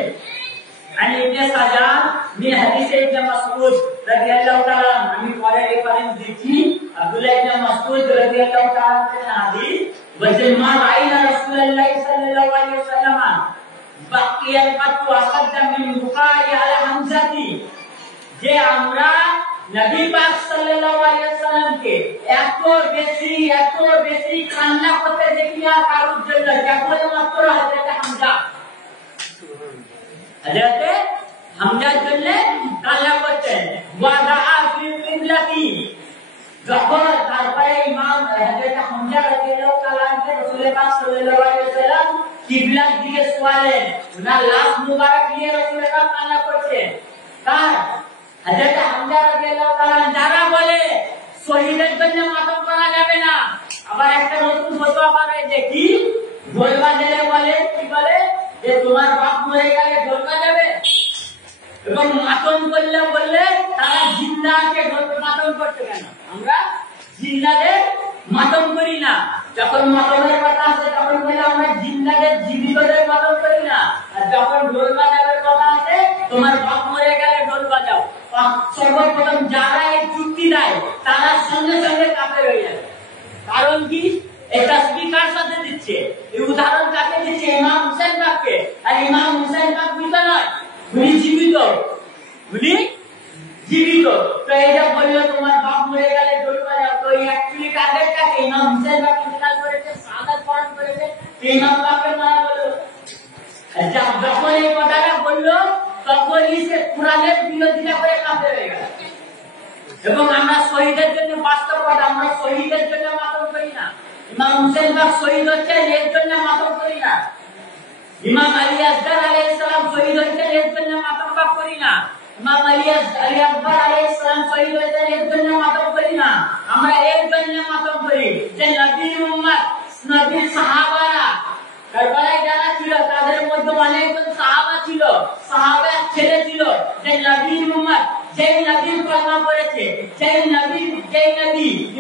عن ابن سجان من حديث ابن مسعود رضي الله تعالى عنه, আমি পরে রেফারেন্স দিচ্ছি, আব্দুল্লাহ ইবনে মাসউদ রাদিয়াল্লাহু তাআলা থেকে হাদিস বলেন, মা রাইনা রাসূলুল্লাহ সাল্লাল্লাহু আলাইহি ওয়াসাল্লাম বাকিয়াল কাতু আসাদা মিন বুকাই আলা হামজাতি, যে আমরা নবী পাক সাল্লাল্লাহু আলাইহি ওয়াসাল্লামকে এত বেশি কান্না করতে দেখি না কারোর জন্য, কেবলমাত্র হযরত হামজা, হযরত হামজার জন্য কান্না করতেন। ওয়াদা ফিল কিবলাতি, যখন তারপরে ইমাম হযরত হামজা রাদিয়াল্লাহু তাআলা আনহু রাসূল পাক সাল্লাল্লাহু আলাইহি ওয়াসাল্লাম কিবলার দিকে শোয়ালেন, ওনার লাশ মুবারক নিয়ে রাসূল পাক কান্না করছেন। কার? হযরত হামজা রাদিয়াল্লাহু তাআলা। যারা বলে শহীদের জন্য মাতম করা যাবে না, আবার একটা নতুন ফতোয়া বার হয়েছে, কি ঢোল বাজালে বলে, কি বলে যে তোমার বাপ মরে গেলে ঢোল বাজাবে, এবং মাতম করলে বললে তারা জিন্দাকে মাতম করতে কেন? আমরা জিন্দাদের মাতম করি না, যখন মাতমের কথা আসে তখন বলে আমরা জিন্দাদের জীবিতদের মাতম করি না, আর যখন ঢোল বাজাবার কথা আছে, তোমার বাপ মরে গেলে ঢোল বাজাও, সর্বপ্রথম যারা এই যুক্তি দেয় তারা সঙ্গে সঙ্গে কাফের হয়ে যাবে। কারণ কি? এটা স্পিকার সাথে দিচ্ছে, এই উদাহরণ কাকে দিচ্ছে? ইমাম হুসেন বাপকে। আর ইমাম হুসেন বাপ মৃত নয়, উনি জীবিত, উনি জীবিত। তো এটা বললো তোমার বাপ মরে গেলে ঢোল বাজাও, তো অ্যাকচুয়ালি কাদেরটাকে ইমাম হুসেন বাপ ইন্তেকাল করেছে, শাহাদাত বরণ করেছে, ইমাম বাপকে মারা বললো। যখন এই কথাটা বললো তখনই সে কুরআনের বিরোধিতা করে কাফের হয়ে গেল। এবং আমরা শহীদের জন্য, বাস্তব কথা, আমরা শহীদের জন্য মাতম করি না। ইমাম হুসেন বাপ শহীদ হচ্ছেন এর জন্য মাতম করি না। ইমাম আলী আসগার আলাইহিস সালাম শহীদ হচ্ছেন এর জন্য মাতম করি না। ইমাম আলী আকবর আলাইহিস সালাম শহীদ হচ্ছেন এর জন্য মাতম করি না। আমরা এর জন্য মাতম করি যে নবীর উম্মত, নবীর সাহাবারা, কারবালায় যারা ছিল তাদের মধ্যে অনেকজন সাহাবা ছিল, সাহাবার ছেলে ছিল, যে নবীর উম্মত, যেই নবীর কলমা পড়েছে, যেই নবী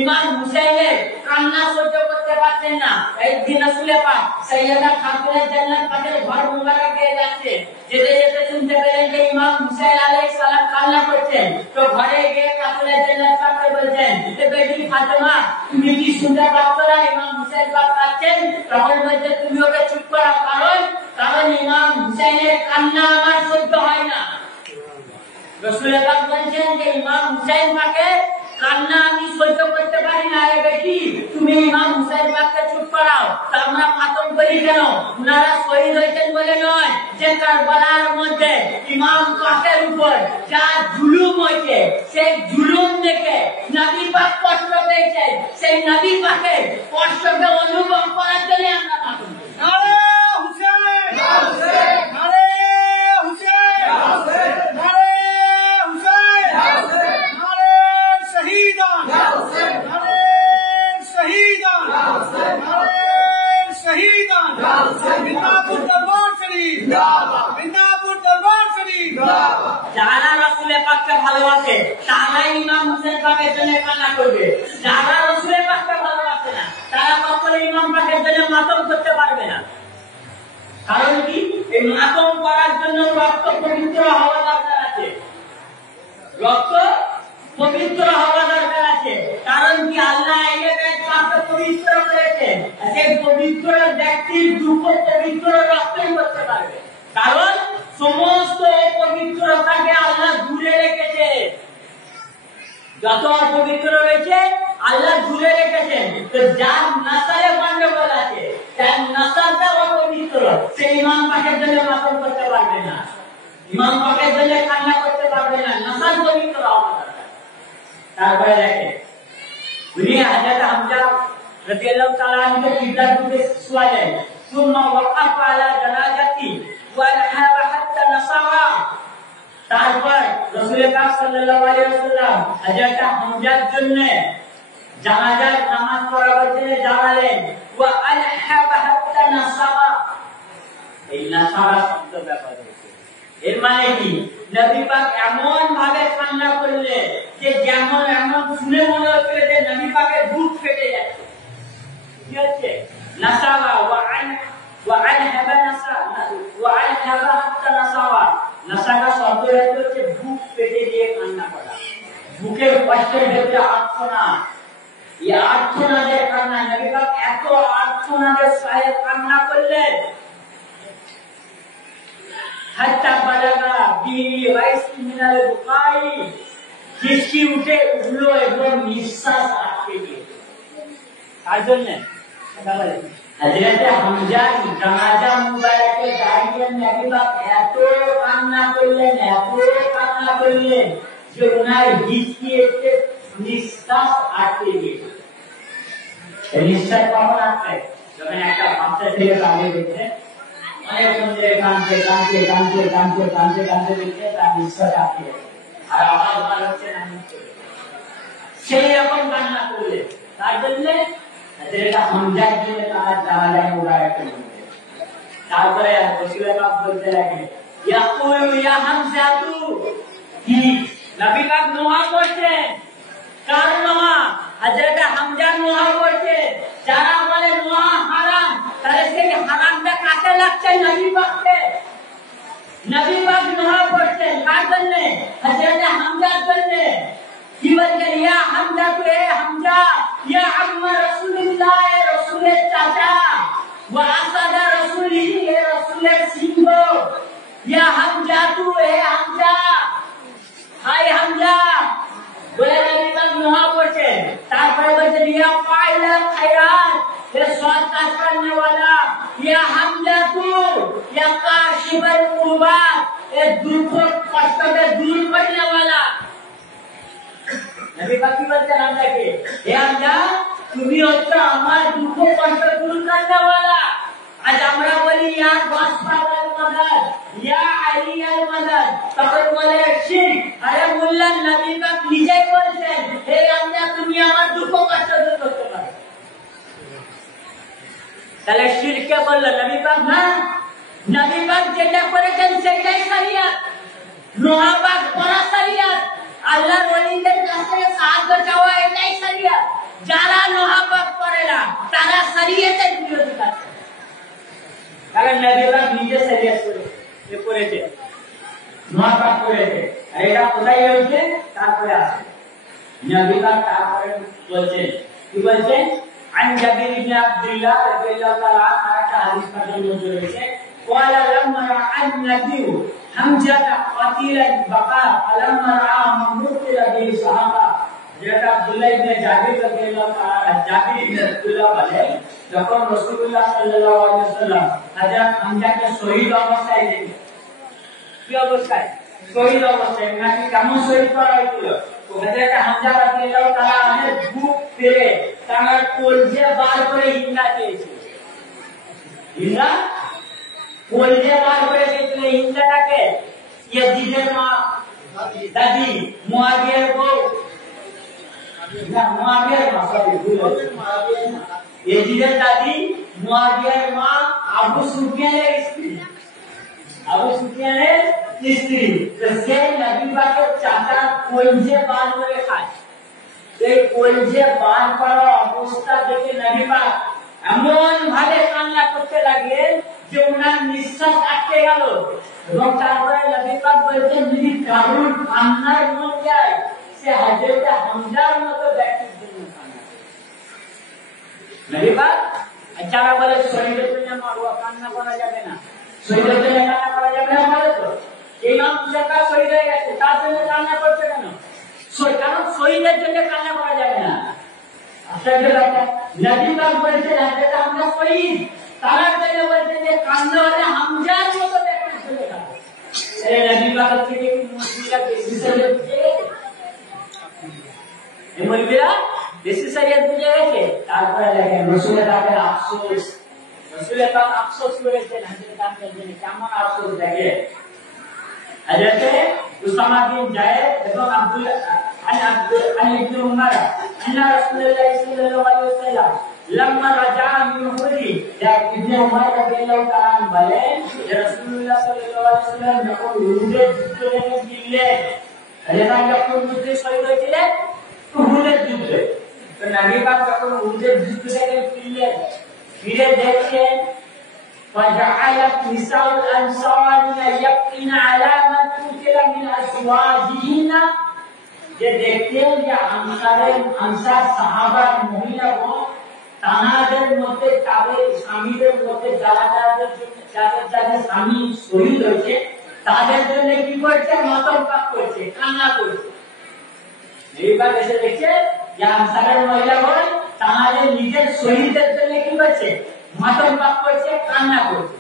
ইমাম হুসাইনের কান্না সহ্য করতে পারতেন না। একদিন রাসূল পাক সাইয়্যিদা খাতুনে জান্নাত পাকের ঘর মুবারক দিয়ে যাচ্ছে, যেতে যেতে শুনতে পেলেন যে ইমাম হুসাইন আলাইহিস সালাম কান্না করছেন। তো ঘরে গিয়ে খাতুনে জান্নাত পাককে বলছেন যে বেটি ফাতেমা, তুমি কি শুনতে পাচ্ছ না ইমাম হুসাইন পাক কাঁদছেন? তখন বলছে তুমি ওকে চুপ করাও, কারণ ইমাম হুসাইনের কান্না আমার সহ্য হয় না। রাসূল পাক বলেন যে ইমাম হুসাইন পাকের কান্না আমি সহ্য করতে পারি না, এ বেটি তুমি ইমাম হুসাইন পাককে চুপ করাও। তা আমরা মাতম করি কেন? উনারা শহীদ হয়েছেন বলে নয়, যে কারবালার মধ্যে ইমাম পাকের উপর যা জুলুম হয়েছে, সেই জুলুম দেখে নবী পাক কষ্ট পেয়েছেন, সেই নবী পাকের কষ্টকে অনুভব করার জন্য আমরা মাতম করি। নারে হুসেন, নারে হুসেন, নারে হুসেন, নারে শহীদান, নারে শহীদান, নারে শহীদান, মিদনাপুর দরবার শরীফ, মিদনাপুর দরবার শরীফ। যারা রাসূল পাককে ভালোবাসে তারাই ইমাম হুসেন পাকের জন্য কান্না করবে। যারা রাসূল পাককে ভালোবাসে না তারা কখনো ইমাম পাকের জন্য মাতম করতে পারবে না। কারণ কি? এই মাতম করার জন্য রক্ত পবিত্র হওয়া দরকার আছে, রক্ত পবিত্র হওয়া দরকার আছে। কারণ কি? আল্লাহ পাককে পবিত্র করেছেন, সেই পবিত্র ব্যক্তির দুঃখ পবিত্র রক্তই করতে পারবে। কারণ সমস্ত অপবিত্রতাকে আল্লাহ দূরে রেখেছে, যত অপবিত্র রয়েছে আল্লাহ দূরে রেখেছেন। তো যার নাসালে গন্ডগোল আছে, যার নাসালটা অপবিত্র, সে ইমাম পাকের জন্য মাতম করতে পারবে না, ইমাম পাকের জন্য কান্না করতে পারবে না। নাসাল পবিত্র হওয়া দরকার। তারপরে দেখেন উনি হযরত হামজা রাদিয়াল্লাহু তাআলা আনহু কিবলার দিকে শুয়া যায়, সুম্মা ওয়াকাফা আলা জানাজাতি ওয়া নাহাবা হাত্তা নাসারা। তারপর রাসূল পাক সাল্লাল্লাহু আলাইহি ওয়াসাল্লাম হযরত হামজার জন্য জানাজার নামাজ পড়াবার জন্য দাঁড়ালেন, ওয়া আলহাবা হাত্তা নাসারা। এই নাসারা শব্দ ব্যবহার হয়েছে, এর মানে কি? নবী পাক এমন ভাবে কান্না করলেন যে যেমন এমন শুনে মনে হচ্ছে যে নবী পাকের বুক ফেটে যাচ্ছে। কি হচ্ছে? নাসারা ওয়া আলহাবা নাসারা, ওয়া আলহাবা হাত্তা নাসারা। নাসারা শব্দের অর্থ হচ্ছে বুক ফেটে দিয়ে কান্না করা, বুকের কষ্টের ভেতরে আর্তনাদ। এই আর্তনাদের কান্না, নবী পাক এত আর্তনাদের সাথে কান্না করলেন হাত্তা বালাগা বিহি রাইসি মিনাল বুকাই, জিসকি উঠলো এবং নিঃশ্বাস আটকে গিয়েছে। তার জন্য হযরত হামজার জানাজা মুবারকে দাঁড়িয়ে নবী পাক এত কান্না করলেন, এত কান্না করলেন যে ওনার জিসকি এসে নিঃশ্বাস আটকে গিয়েছে। নিঃশ্বাস কখন আটকে? যখন একটা বাচ্চা ছেলে কাঁদে দেখছে, অনেকক্ষণ ধরে কাঁদছে কাঁদছে কাঁদছে কাঁদছে কাঁদছে কাঁদছে দেখছে, তার নিঃশ্বাস আটকে গেছে আর আওয়াজ বার হচ্ছে না, সেই রকম কান্না করলে। তার জন্য যেটা হামজার জন্য তারা জানাজা মুবারক করলেন। তারপরে রাসূল পাক বলতে লাগলেন, ইয়াকুলু ইয়া হামজাতু, কি নবী পাক নোহা করছেন? কার নোহা? হযরত হামজার নোহা করছে। যারা বলে নোহা হারাম, তাহলে সেই হারামটা কাকে লাগছে? নবী পাককে। নবী পাক দোয়া করতেন কার জন্য? হযরত হামজার জন্য। কি বলতেন? ইয়া হামজা, হে হামজা, ইয়া আম্মা রাসূলুল্লাহ, রাসূলের চাচা, ওয়া আসাদা রাসূলিহি, রাসূলের সিংহ। ইয়া হামজা, হে হামজা, হাই হামজা বলে নবী পাক দোয়া করতেন। তারপরে বলতেন ইয়া ফাইলাল খায়রাত, হে সৎ কাজ করने वाला, ইয়া হামজা ইয়া কাশিফাল কুরবাত, এ দুঃখ কষ্টকে দূর করने वाला। নবী পাক কি বলতেন হামজাকে? হে হামজা, তুমি হচ্ছে আমার দুঃখ কষ্ট দূর করने वाला। আজ আমরা বলি ইয়া গাসফাল মাদাদ, ইয়া আলী আল মাদাদ, তখন বলে শিরক। আরে বললেন নবী পাক নিজেই বলছেন হে হামজা, তুমি আমার দুঃখ কষ্ট দূর করতে পারো। তাহলে শিরকে বলল নবী পাক না, নবী পাক যেটা করেছেন সেটাই শরিয়ত। নোহা পাক পড়া শরিয়ত, আল্লাহর ওলিদের কাছে সাহায্য চাওয়া এটাই শরিয়ত। যারা নোহা পাক পড়ে না তারা শরিয়তের বিরোধী কাজ করে। কারণ নবী পাক নিজে শরিয়ত করেছে, নোহা পাক করেছে। আর এটা কোথায় হয়েছে? তারপরে আসে নবী পাক তারপরে বলছেন, কি বলছেন? عن جابر بن عبد الله رضي الله تعالى عنه حديث قال لما راى النبي حمزه قتيلا بقى فلما راى مقتل به صحابه যেটা আব্দুল্লাহ ইবনে জাবির রাদিয়াল্লাহু তাআলা, জাবির ইবনে আব্দুল্লাহ বলেন যখন রাসূলুল্লাহ সাল্লাল্লাহু আলাইহি ওয়াসাল্লাম হযরত হামজাকে শহীদ অবস্থায় দেখলেন। কি অবস্থায়? শহীদ অবস্থায়। নাকি কেমন শহীদ করা হয়েছিল? হযরত হামজা রাদিয়াল্লাহু তাআলা আনের বুক ফেলে তার কলজে বার করে হিন্দা দিয়েছিল। হিন্দা কলজে বার করে দিয়েছিল। হিন্দাটাকে ইয়াজিদের মা দাদি মুয়াবিয়ার বউ, না মুয়াবিয়ার মা, সরি ভুল হয়েছে, ইয়াজিদের দাদি মুয়াবিয়ার মা আবু সুফিয়ানের স্ত্রী, আবু সুফিয়ানের স্ত্রী। তো সেই নবী পাকের চাচা কলজে বার করে খায়। এই কলজে বার করা অবস্থা দেখে নবী পাক এমন ভাবে কান্না করতে লাগলেন যে ওনার নিঃশ্বাস আটকে গেল। এবং তারপরে নবী পাক বলছেন যদি কারুর কান্নার মন যায় সে হযরত হামজার মতো ব্যক্তির জন্য কান্না। নবী পাক যারা বলে শহীদের জন্য মারওয়া কান্না করা যাবে না, শহীদের জন্য কান্না করা যাবে না, বলে তো ইমাম হুসাইন শহীদ হয়ে গেছে তার জন্য কান্না করছে কেন? কারণ শহীদের জন্য কান্না করা যাবে না। নবী পাক বলেছেন হযরত হামজা শহীদ, তার জন্য বলছেন যে কান্না হলে হামজার মতো ব্যক্তির জন্য কাঁদো। এই নবী পাক থেকে কি মুসলিমরা বেশি শরীয়ত বুঝে গেছে? এই মুসলিমরা বেশি শরীয়ত বুঝে গেছে। তারপরে দেখেন রাসূলের পাকের আফসোস, রাসূলের পাক আফসোস করেছেন হযরত হামজার জন্য। কেমন আফসোস দেখেন? হযরত উসামা বিন যায়েদ এবং আব্দুল্লাহ عن ابن عمر أن رسول الله صلى الله عليه وسلم لما رجع من أحد ابن عمر رضي الله تعالى عنه বলেন رسول الله صلى الله عليه وسلم যখন উহুদের যুদ্ধে গিয়েছিলেন, এরা যখন যুদ্ধে শহীদ হয়েছিলেন উহুদের যুদ্ধে, তো নবী পাক যখন উহুদের যুদ্ধ থেকে ফিরলেন, ফিরে দেখলেন فجعلت نساء الأنصار يبكين على من قتل من أزواجهن। যে দেখতেন যে আনসার সাহাবার মহিলাগণ তাদের মধ্যে তাদের স্বামীদের মধ্যে যাদের স্বামী শহীদ হয়েছে তাদের জন্য কি করছে? মাতম পাক করছে, কান্না করছে। এইবার এসে দেখছে যে আনসারের মহিলাগণ তাদের নিজের শহীদদের জন্য কি করছে? মাতম পাক করছে, কান্না করছে।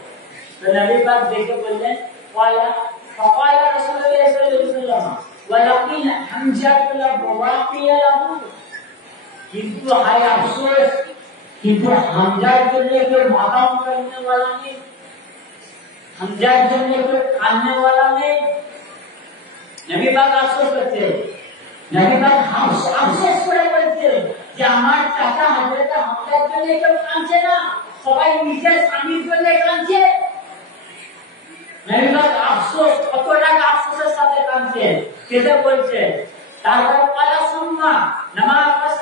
তো নবী পাক দেখে বললেন فقال رسول الله صلى الله عليه وسلم ولكن حمزة بواقي له। কিন্তু হায় আফসোস, কিন্তু হামজার জন্য কেউ মাতম করने वाला নেই, হামজার জন্য কেউ কান্না वाला নেই। নবী পাক আফসোস করছে, নবী পাক আফসোস করে বলছে যে আমার চাচা হযরত হামজার জন্য কেউ কাঁদছে না, সবাই নিজের স্বামীর জন্য কাঁদছে। নবী পাক আফসোস, কতটা আফসোসের সাথে কাঁদছেন সেটা বলছে। তারপর কালা সুম্মা নামাজ,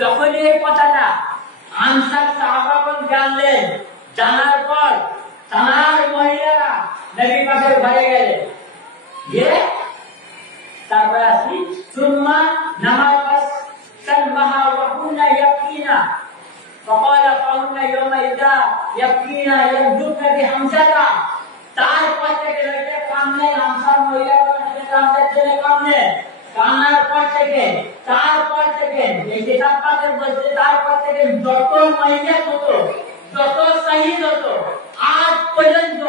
যখন এই কথাটা আনসার সাহাবাগণ জানলেন, জানার পর তার মহিলারা নবী পাকের ঘরে গেলেন, গিয়ে তারপরে আসি সুম্মা নামাজ সালমাহা ওয়া কুননা ইয়াকিনা فقال قوم يوم اذا يقينا يمدك بحمزه তারপর থেকে রইতে কামনে আনসার মহিলারা সাথে কামতে চলে কামনে কানার পর থেকে তারপর থেকে এই কিতাব পাকের বলতে তারপর থেকে যত মহিলা হতো যত শহীদ হতো আজ পর্যন্ত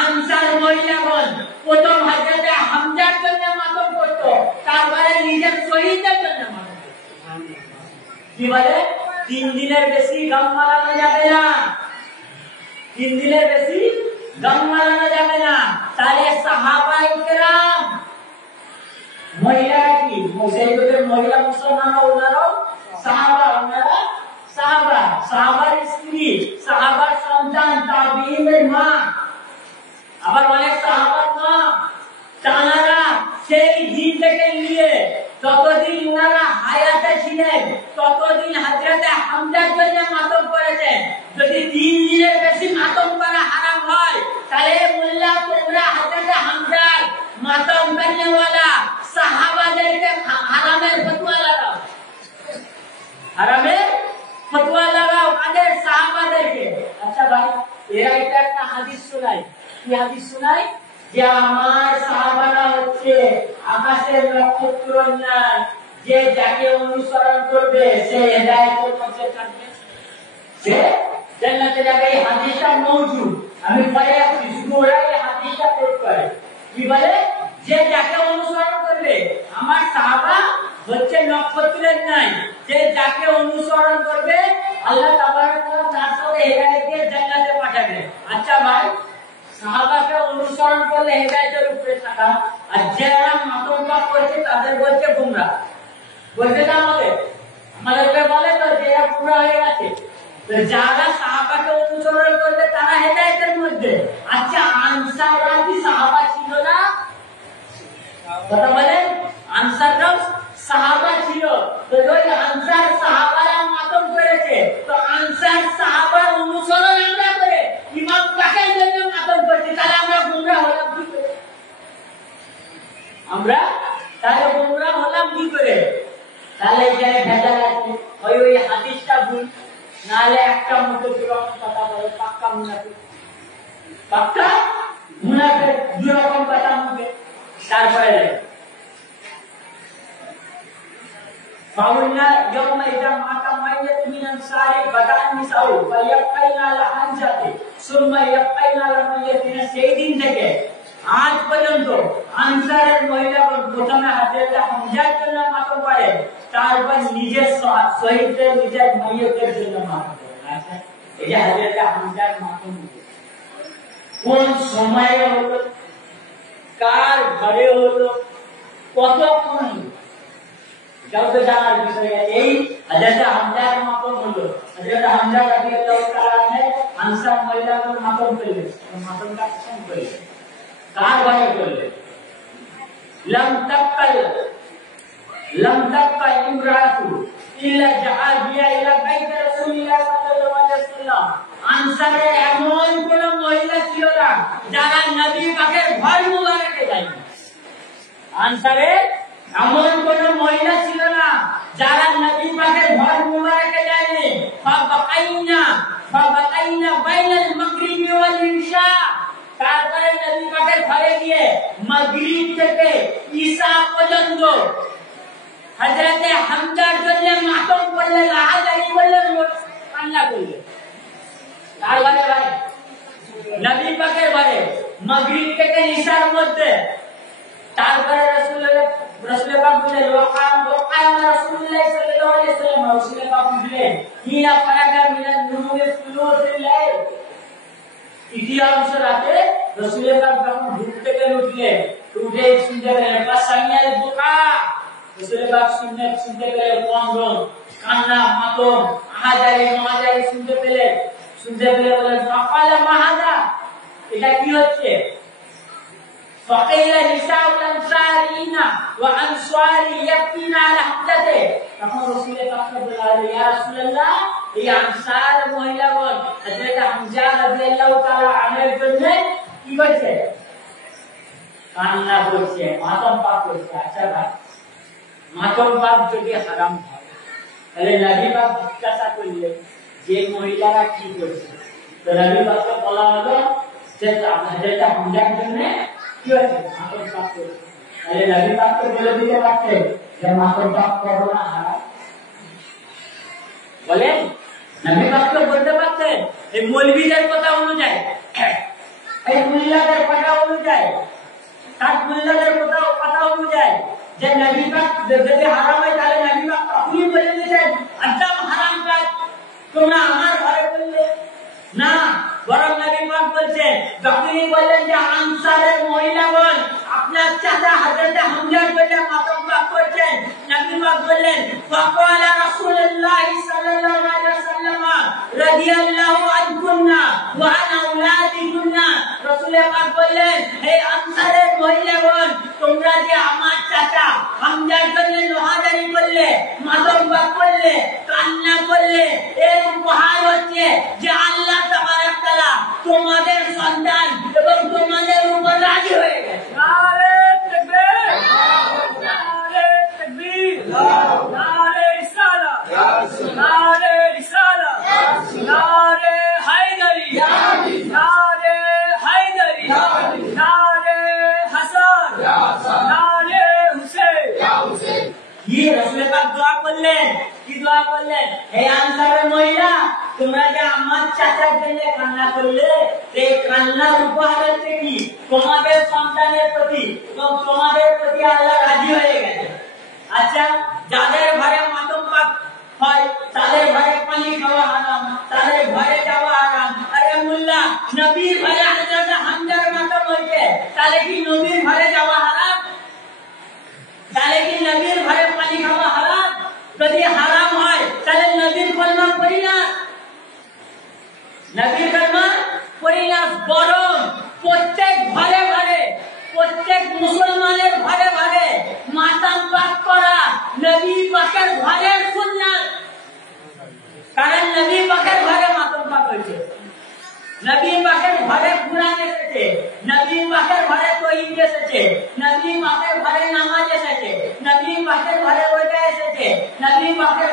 আনসার মহিলাগণ প্রথম হযরতে হামজার জন্য মাতম করতো, তারপরে নিজের শহীদের জন্য মাতম করতো। কি বলে 3 দিনের বেশি গাম মারানো যাবে না, 3 দিনের বেশি গাম মারানো যাবে না। তাহলে সাহাবায়ে কেরাম মহিলারা কি সেই যুগের মহিলা মুসলমান ওনারাও সাহাবা, ওনারা সাহাবার স্ত্রী, সাহাবার সন্তান, তাবিঈনের মা, আবার অনেক সাহাবার মা। তারা সেই দিন থেকে নিয়ে যতদিন ওনারা হায়াতে ছিলেন ততদিন হযরতে হামজার জন্য মাতম করেছেন। যদি 3 দিনের বেশি মাতম করা হারাম হয় তাহলে মোল্লা তোমরা হযরতে হামজার মাতম করনে वाला সাহাবাদেরকে হারামের ফতোয়া লাগাও, হারামের ফতোয়া লাগাও কাদের সাহাবাদেরকে। আচ্ছা ভাই, এরা এটা একটা হাদিস শোনায়, কি হাদিস শোনায়? যে আমার সাহাবারা হচ্ছে আকাশের নক্ষত্র নয়, যে যাকে অনুসরণ করবে সে হেদায়েতের পথে থাকবে, সে জান্নাতে যাবে। এই হাদিসটা মওজুদ, আমি পরে আসছি, শুধু ওরা এই হাদিসটা কোট করে কি বলে যে যাকে অনুসরণ করবে, আমার সাহাবা হচ্ছে নক্ষত্রের নাই, যে যাকে অনুসরণ করবে আল্লাহ তাবারক ওয়া তাআলা তার সাথে হেদায়েত দিয়ে জান্নাতে পাঠাবে। আচ্ছা ভাই, সাহাবাকে অনুসরণ করলে হেদায়েতের উপরে থাকা, আর যারা মাতব্বর করছে তাদের বলছে গুমরা, বলতে না আমাদেরকে বলে তো যে এরা গুমরা হয়ে গেছে। তো যারা সাহাবাকে অনুসরণ করবে তারা হেদায়েতের মধ্যে। আচ্ছা, আনসাররা কি সাহাবা ছিল না? কথা বলেন, আনসাররাও সাহাবা ছিল। তো ওই আনসার সাহাবারা মাতম করেছে, তো আনসার সাহাবার অনুসরণ আমরা করে ইমাম কাকে জন্য মাতম করছি, তাহলে আমরা গুমরা হলাম কি করে? আমরা তাহলে গুমরা হলাম কি করে? তাহলে এখানে ভেজাল আছে। ওই হাদিসটা ভুল, নাহলে একটা মুখে দুরকম কথা বলে, পাক্কা মুনাফিক, পাক্কা মুনাফিক, দুরকম কথা মুখে। তারপরে فَقُلْنَا يَوْمَئِذٍ مَا تَمَيَّزُ مِنَ النِّسَاءِ بَدَأَ النِّسَاءُ فَيَبْقَيْنَ لَحَنْجَتِ ثُمَّ يَبْقَيْنَ لَمَيَّزِينَ। সেই দিন থেকে আজ পর্যন্ত আনসারের মহিলাগণ প্রথমে হযরত হামজার জন্য মাতম করে, তারপর নিজের শহীদদের, নিজের মাইয়তের জন্য মাতম করে। আচ্ছা, এই যে হযরত হামজার মাতম কোন সময়ে হলো, কার ঘরে হলো, কতক্ষণ কাউকে জানার বিষয় আছে। এই হযরত হামজার মাতম হলো, হযরত হামজা রাদিয়াল্লাহু তাআলা আনহু আনসার মহিলাদের মাতম করলেন। মাতমটা কোন করলেন, কার ঘরে করলেন? লাম তাক্কা ইমরাতু ইল্লা জাআবিয়া ইলা বাইত রাসূলিল্লাহ সাল্লাল্লাহু আলাইহি ওয়াসাল্লাম। আনসারে এমন কোন মহিলা ছিল না যারা নবী পাকের ঘর মুবারকে যায়নি। আনসারে এমন কোন মহিলা ছিল না যারা নবী পাকের ঘর মুবারকে যায়নি। ফাবাকাইনা বাইনাল মাগরিবি ওয়াল ইশা। তারপরে নবী পাকের ঘরে গিয়ে মাগরিব থেকে ঈশা পর্যন্ত হযরতে হামজার জন্য মাতম করলেন, আহাজারি করলেন, কান্না করলেন। কার ঘরে ভাই? নবী পাকের ঘরে, মাগরিব থেকে ঈশার মধ্যে। তারপরে রাসূল পাক বলেন ওয়াকাম রাসূলুল্লাহ সাল্লাল্লাহু আলাইহি ওয়াসাল্লাম, রাসূল পাক বলেন হিয়া ফারাগা মিনান নুরুল ফুলুসিল লাইল। ইতিহাস রাতে রাসূল পাক যখন ঘুম থেকে উঠলেন, উঠে শুনতে পেলেন ফাসামিয়াল বুকা, রাসূল পাক শুনতে পেলেন ক্রন্দন, কান্না, মাতম, আহাজারি শুনতে পেলেন। বলেন ফাকালা মাহাদা, এটা কি হচ্ছে? ফাকাইলা নিসাউল আনসারিনা, ওয়া আনসারি ইয়াবকিনা আলা হামজাতে, তখন রাসূল পাক বললেন ইয়া রাসূলুল্লাহ, এই আনসার মহিলাগণ হযরত হামজা রাদিয়াল্লাহু তাআলা আনহুর জন্য কি করছে? কান্না করছে, মাতম পাক করছে। আচ্ছা ভাই, মাতম পাক যদি হারাম হয় তাহলে নবী পাক জিজ্ঞাসা করলেন যে মহিলারা কি করছে? তো নবী পাককে বলা হলো যে হযরত হামজার জন্য কি হচ্ছে? মাতম পাক করছে। তাহলে নবী পাককে বলে দিতে পারতেন যে মাতম পাক করো না, হারাম। বলেন, নবী পাককে বলতে পারতেন এই মৌলবীদের কথা অনুযায়ী, এই মুল্লাদের কথা অনুযায়ী, তার মুল্লাদের কথা অনুযায়ী যে নবী পাক যদি হারাম হয় তাহলে নবী পাক তখনই বলে দিতেন একদম হারাম কাজ তোমরা আমার ঘরে করলে না। বরং নবী পাক বলছেন, যখনই বললেন যে আনসারের মহিলাগণ আপনার চাচা হযরত হামজার জন্য মাতম পাক করছেন, নবী পাক বললেন ফাকালা রাসূলুল্লাহ সাল্লাল্লাহু আলাইহি ওয়াসাল্লাম রাদিয়াল্লাহু আনকুন্না ওয়া আন আওলাদিকুন্না, রাসূল পাক বললেন হে আনসারের মহিলাগণ, তোমরা যে আমার চাচা হামজার জন্য লোহাদারি করলে, মাতম পাক করলে, কান্না করলে, এর উপহার হচ্ছে যে আল্লাহ তাবারক তাআলা তোমাদের সন্তান এবং তোমাদের উপর রাজি হয়ে গেছে। নারে তাকবীর, নারে তাকবীর, নারে রিসালাত, নারে রিসালাত, নারে হায়দারি, নারে হায়দারি, নারে হাসান, নারে হুসেন। ये रसूल पाक दुआ করলেন, কি দোয়া করলেন? হে আনসারের মহিলা, তোমরা যে আমার চাচার জন্য কান্না করলে, এই কান্নার উপহার হচ্ছে কি? তোমাদের সন্তানের প্রতি এবং তোমাদের প্রতি আল্লাহ রাজি হয়ে গেছে। আচ্ছা, যাদের ঘরে মাতম পাক হয় তাদের ঘরে পানি খাওয়া হারাম, তাদের ঘরে যাওয়া হারাম। আরে মুল্লা, নবীর ঘরে হযরত হামজার মাতম হয়েছে, তাহলে কি নবীর ঘরে যাওয়া হারাম? তাহলে কি নবীর ঘরে পানি খাওয়া হারাম? যদি হারাম হয় তাহলে নবীর কলমা পড়ি না, নবীর কলমা পড়ি না। বরং প্রত্যেক ঘরে ঘরে, প্রত্যেক মুসলমানের ঘরে ঘরে মাতম পাক করা নবী পাকের ঘরের সুন্নাত। কারণ নবী পাকের ঘরে মাতম পাক হয়েছে, নবী পাকের ঘরে কুরআন এসেছে, নবী পাকের ঘরে তৌহিদ এসেছে, নবী পাকের ঘরে নামাজ এসেছে, নবী পাকের ঘরে রোজা এসেছে, নবী পাকের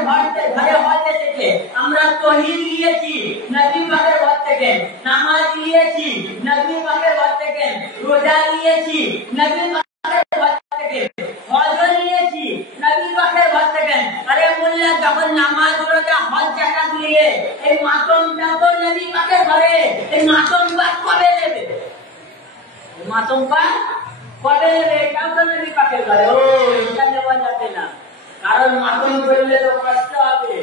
ঘরে হজ এসেছে। আমরা তৌহিদ নিয়েছি নবী পাকের ঘর থেকে, নামাজ নিয়েছি নবী পাকের ঘর থেকে, রোজা নিয়েছি নবী পাকের ঘর থেকে, হজ নিয়েছি নবী পাকের ঘর থেকে। আরে মোল্লা, যখন নামাজ, রোজা, হজ, যাকাত নিয়ে এই মাতমটা তো নবী পাকের ঘরে, এই মাতম পাক কবে নেবে? মাতম পাক কবে নেবে? এটাও তো নবী পাকের ঘরে। ও, এটা নেওয়া যাবে না, কারণ মাতম করলে তো কষ্ট হবে,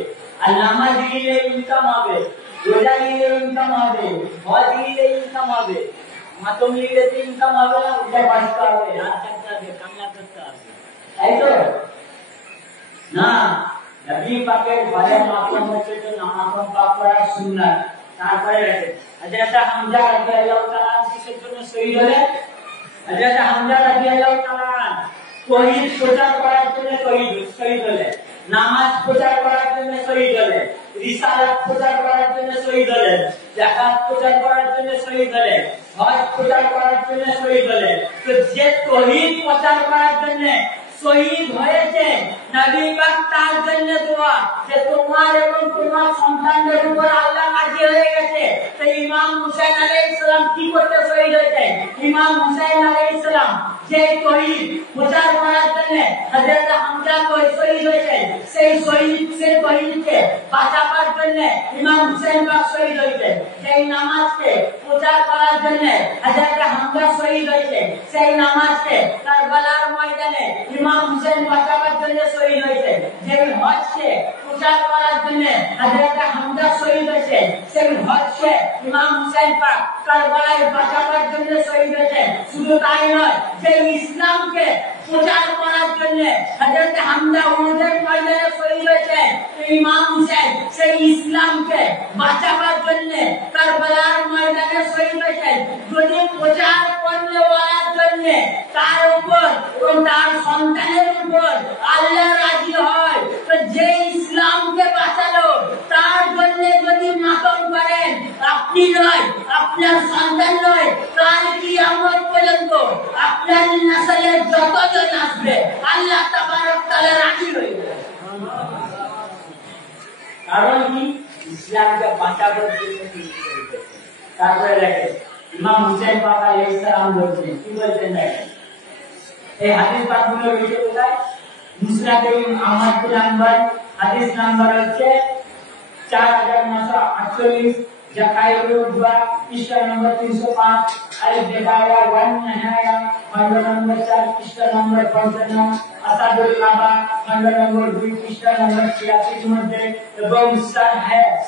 আর নামাজ নিলে ইনকাম হবে, রোজা নিলে ইনকাম হবে, হজ নিলে ইনকাম হবে। মাতম নিলে তো ইনকাম হবে না, উঠে বাঁচতে হবে, হাত থাকতে হবে, কান্না করতে হবে, তাই তো না। নবী পাকের ঘরে মাতম হচ্ছে তো মাতম পাক করা সুন্নাত। তারপরে হযরত হামজা রাদিয়াল্লাহু তাআলা কিসের জন্য শহীদ হলেন? হযরত হামজা রাদিয়াল্লাহু তাআলা তৌহিদ প্রচার করার জন্য শহীদ হলেন, নামাজ প্রচার করার জন্য শহীদ হলেন, রিসালাত প্রচার করার জন্য শহীদ হলেন, যাকাত প্রচার করার জন্য শহীদ হলেন, হজ প্রচার করার জন্য শহীদ হলেন। তো যে তৌহিদ প্রচার করার জন্য শহীদ হয়েছে, নবী পাক তার জন্য দোয়া যে তোমার এবং তোমার সন্তানদের উপর আল্লাহ রাজি হয়ে গেছে। তো ইমাম হুসাইন আলাইহিস সালাম কি করতে শহীদ হয়েছে? ইমাম হুসাইন আলাইহিস সালাম যে তৌহিদ প্রচার করার জন্য হযরত হামজা শহীদ হয়েছে, সেই তৌহিদকে বাঁচাবার জন্য ইমাম হুসাইন পাক শহীদ হয়েছে। সেই নামাজকে প্রচার করার জন্য হযরত হামজা শহীদ হয়েছে, সেই নামাজকে কারবালার ময়দানে ইমাম হুসাইন বাঁচাবার জন্য শহীদ হয়েছে। সেই হজকে প্রচার করার জন্য হযরত হামজা শহীদ হয়েছে, সেই হজকে ইমাম হুসাইন পাক কারবালায় বাঁচাবার জন্য শহীদ হয়েছে। শুধু তাই নয়, যে ইসলামকে প্রচার করার জন্য হযরত হামজা উহুদের ময়দানে শহীদ হয়েছে, ইমাম হুসাইন সেই ইসলামকে বাঁচাবার জন্য কারবালার ময়দানে শহীদ হয়েছে। যদি প্রচার করতে বলার জন্য তার উপর এবং তার সন্তানের উপর আল্লাহ রাজি হয়, তো যে ইসলামকে বাঁচালো তার জন্য যদি মাতম করেন, আপনি নয়, আপনার সন্তান নয়, কাল কিয়ামত পর্যন্ত আপনার নসলের যতজন আসবে আল্লাহ তাবারক তাআলা রাজি হয়ে যাবে। কারণ কি? ইসলামকে বাঁচাবার জন্য। তারপরে দেখেন ইমাম হুসাইন পাক আলাইহিস সালাম বলছেন, কি বলছেন দেখেন, এই হাদিস পাকগুলো রয়েছে কোথায়? মুসনাদ আহমদ বিন হাম্বল, হাদিস নাম্বার হচ্ছে 4948, জাকাইরুল উজবা পৃষ্ঠা নম্বর 305, আল বিদায়া ওয়ান নিহায়া খণ্ড নম্বর 4 পৃষ্ঠা নম্বর 55, আসাদুল কাবা খণ্ড নম্বর 2 পৃষ্ঠা নম্বর 86 মধ্যে, এবং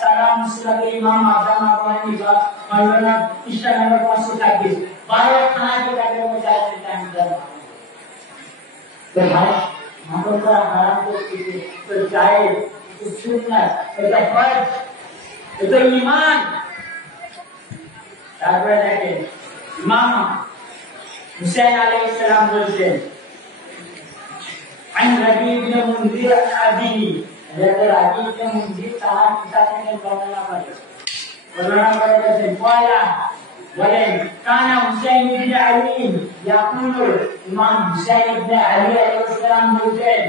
সালাম মুসনাদ ইমাম আযম আবু হানিফা খণ্ড নম্বর পৃষ্ঠা নম্বর 526, 12 খানা কিতাবের মধ্যে আছে। तो भाई हमको का हराम को तो चाहे तो सुनना तो फर्ज तो ईमान। তারপরে দেখেন ইমাম হুসাইন আলাইহিস সালাম বলেছেন, عن ربيع بن منذر أبيه, ربيع بن منذر তার পিতা থেকে বর্ণনা করেছেন, পয়লা বলেন কানা হুসাইন ইবনে আলী ইয়াকুলু, ইমাম হুসাইন ইবনে আলী আলাইহিস সালাম বলেন,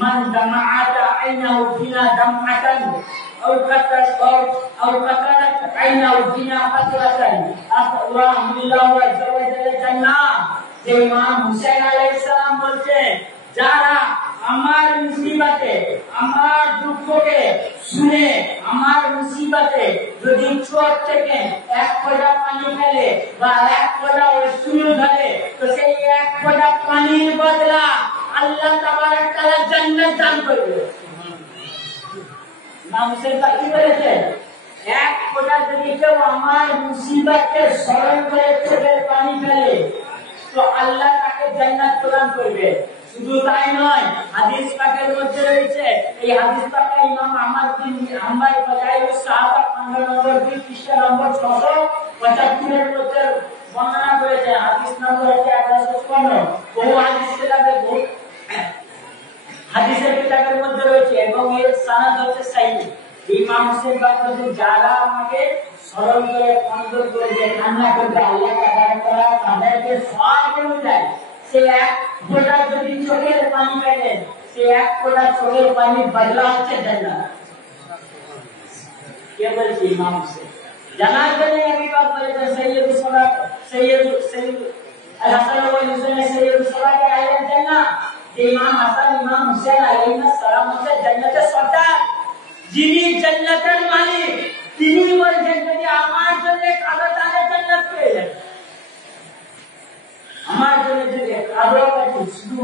মান দামাআতা আইনাহু ফিনা দামআতান আও কাতারাত আইনাহু ফিনা কাতরাতান আল্লাহু বিল্লাহু আযজা ওয়া জাল্লা জান্নাহ। যে ইমাম হুসাইন আলাইহিস সালাম বলেন, যারা আমার মুসিবতে, আমার দুঃখকে শুনে আমার মুসিবতে যদি চোখ থেকে এক ফোঁটা পানি ফেলে বা এক ফোঁটা অশ্রু ধরে, তো সেই এক ফোঁটা পানির বদলা আল্লাহ তাবারক তাআলা জান্নাত দান করবে। ইমাম হুসাইন কি বলেছেন? এক ফোঁটা যদি কেউ আমার মুসিবতকে স্মরণ করে চোখের পানি ফেলে, তো আল্লাহ তাকে জান্নাত প্রদান করবে। শুধু তাই নয়, হাদিস পাকের মধ্যে রয়েছে, এই হাদিস পাকে ইমাম আহমদ বিন হাম্বল ফজাইলুস সাহাবা খণ্ড নম্বর 2 পৃষ্ঠা নম্বর 675 এর মধ্যে বর্ণনা করেছে। হাদিস নম্বর হচ্ছে 1856। বহু হাদিস কিতাবে বহু হাদিসের কিতাবের মধ্যে রয়েছে এবং এর সনদ হচ্ছে সহিহ। ইমাম হুসাইন বলেন, যারা আমাকে স্মরণ করে খন্দন করবে, কান্না করবে, আল্লাহ তাআলা তাদেরকে সওয়াব দেয়। সে এক ফোঁটা যদি চোখের পানি ফেলেন, সে এক ফোঁটা চোখের পানির বদলা হচ্ছে জান্নাত। কে বলছে? ইমাম হুসাইন। জানার জন্য আমি বাত বলেছেন, সৈয়দুস সালাত সৈয়দ আল হাসান ওয়াল হুসাইন সৈয়দুস সালাত আলাইহিস জান্নাহ। যে ইমাম হাসান ইমাম হুসাইন আলাইহিস সালাম হচ্ছে জান্নাতের সর্দার, যিনি জান্নাতের মালিক। তিনি বলেছেন, যদি আমার জন্য কাবা তাহলে জান্নাত পেয়ে যাবে। আমার জন্য যদি কাবা কাটি শুধু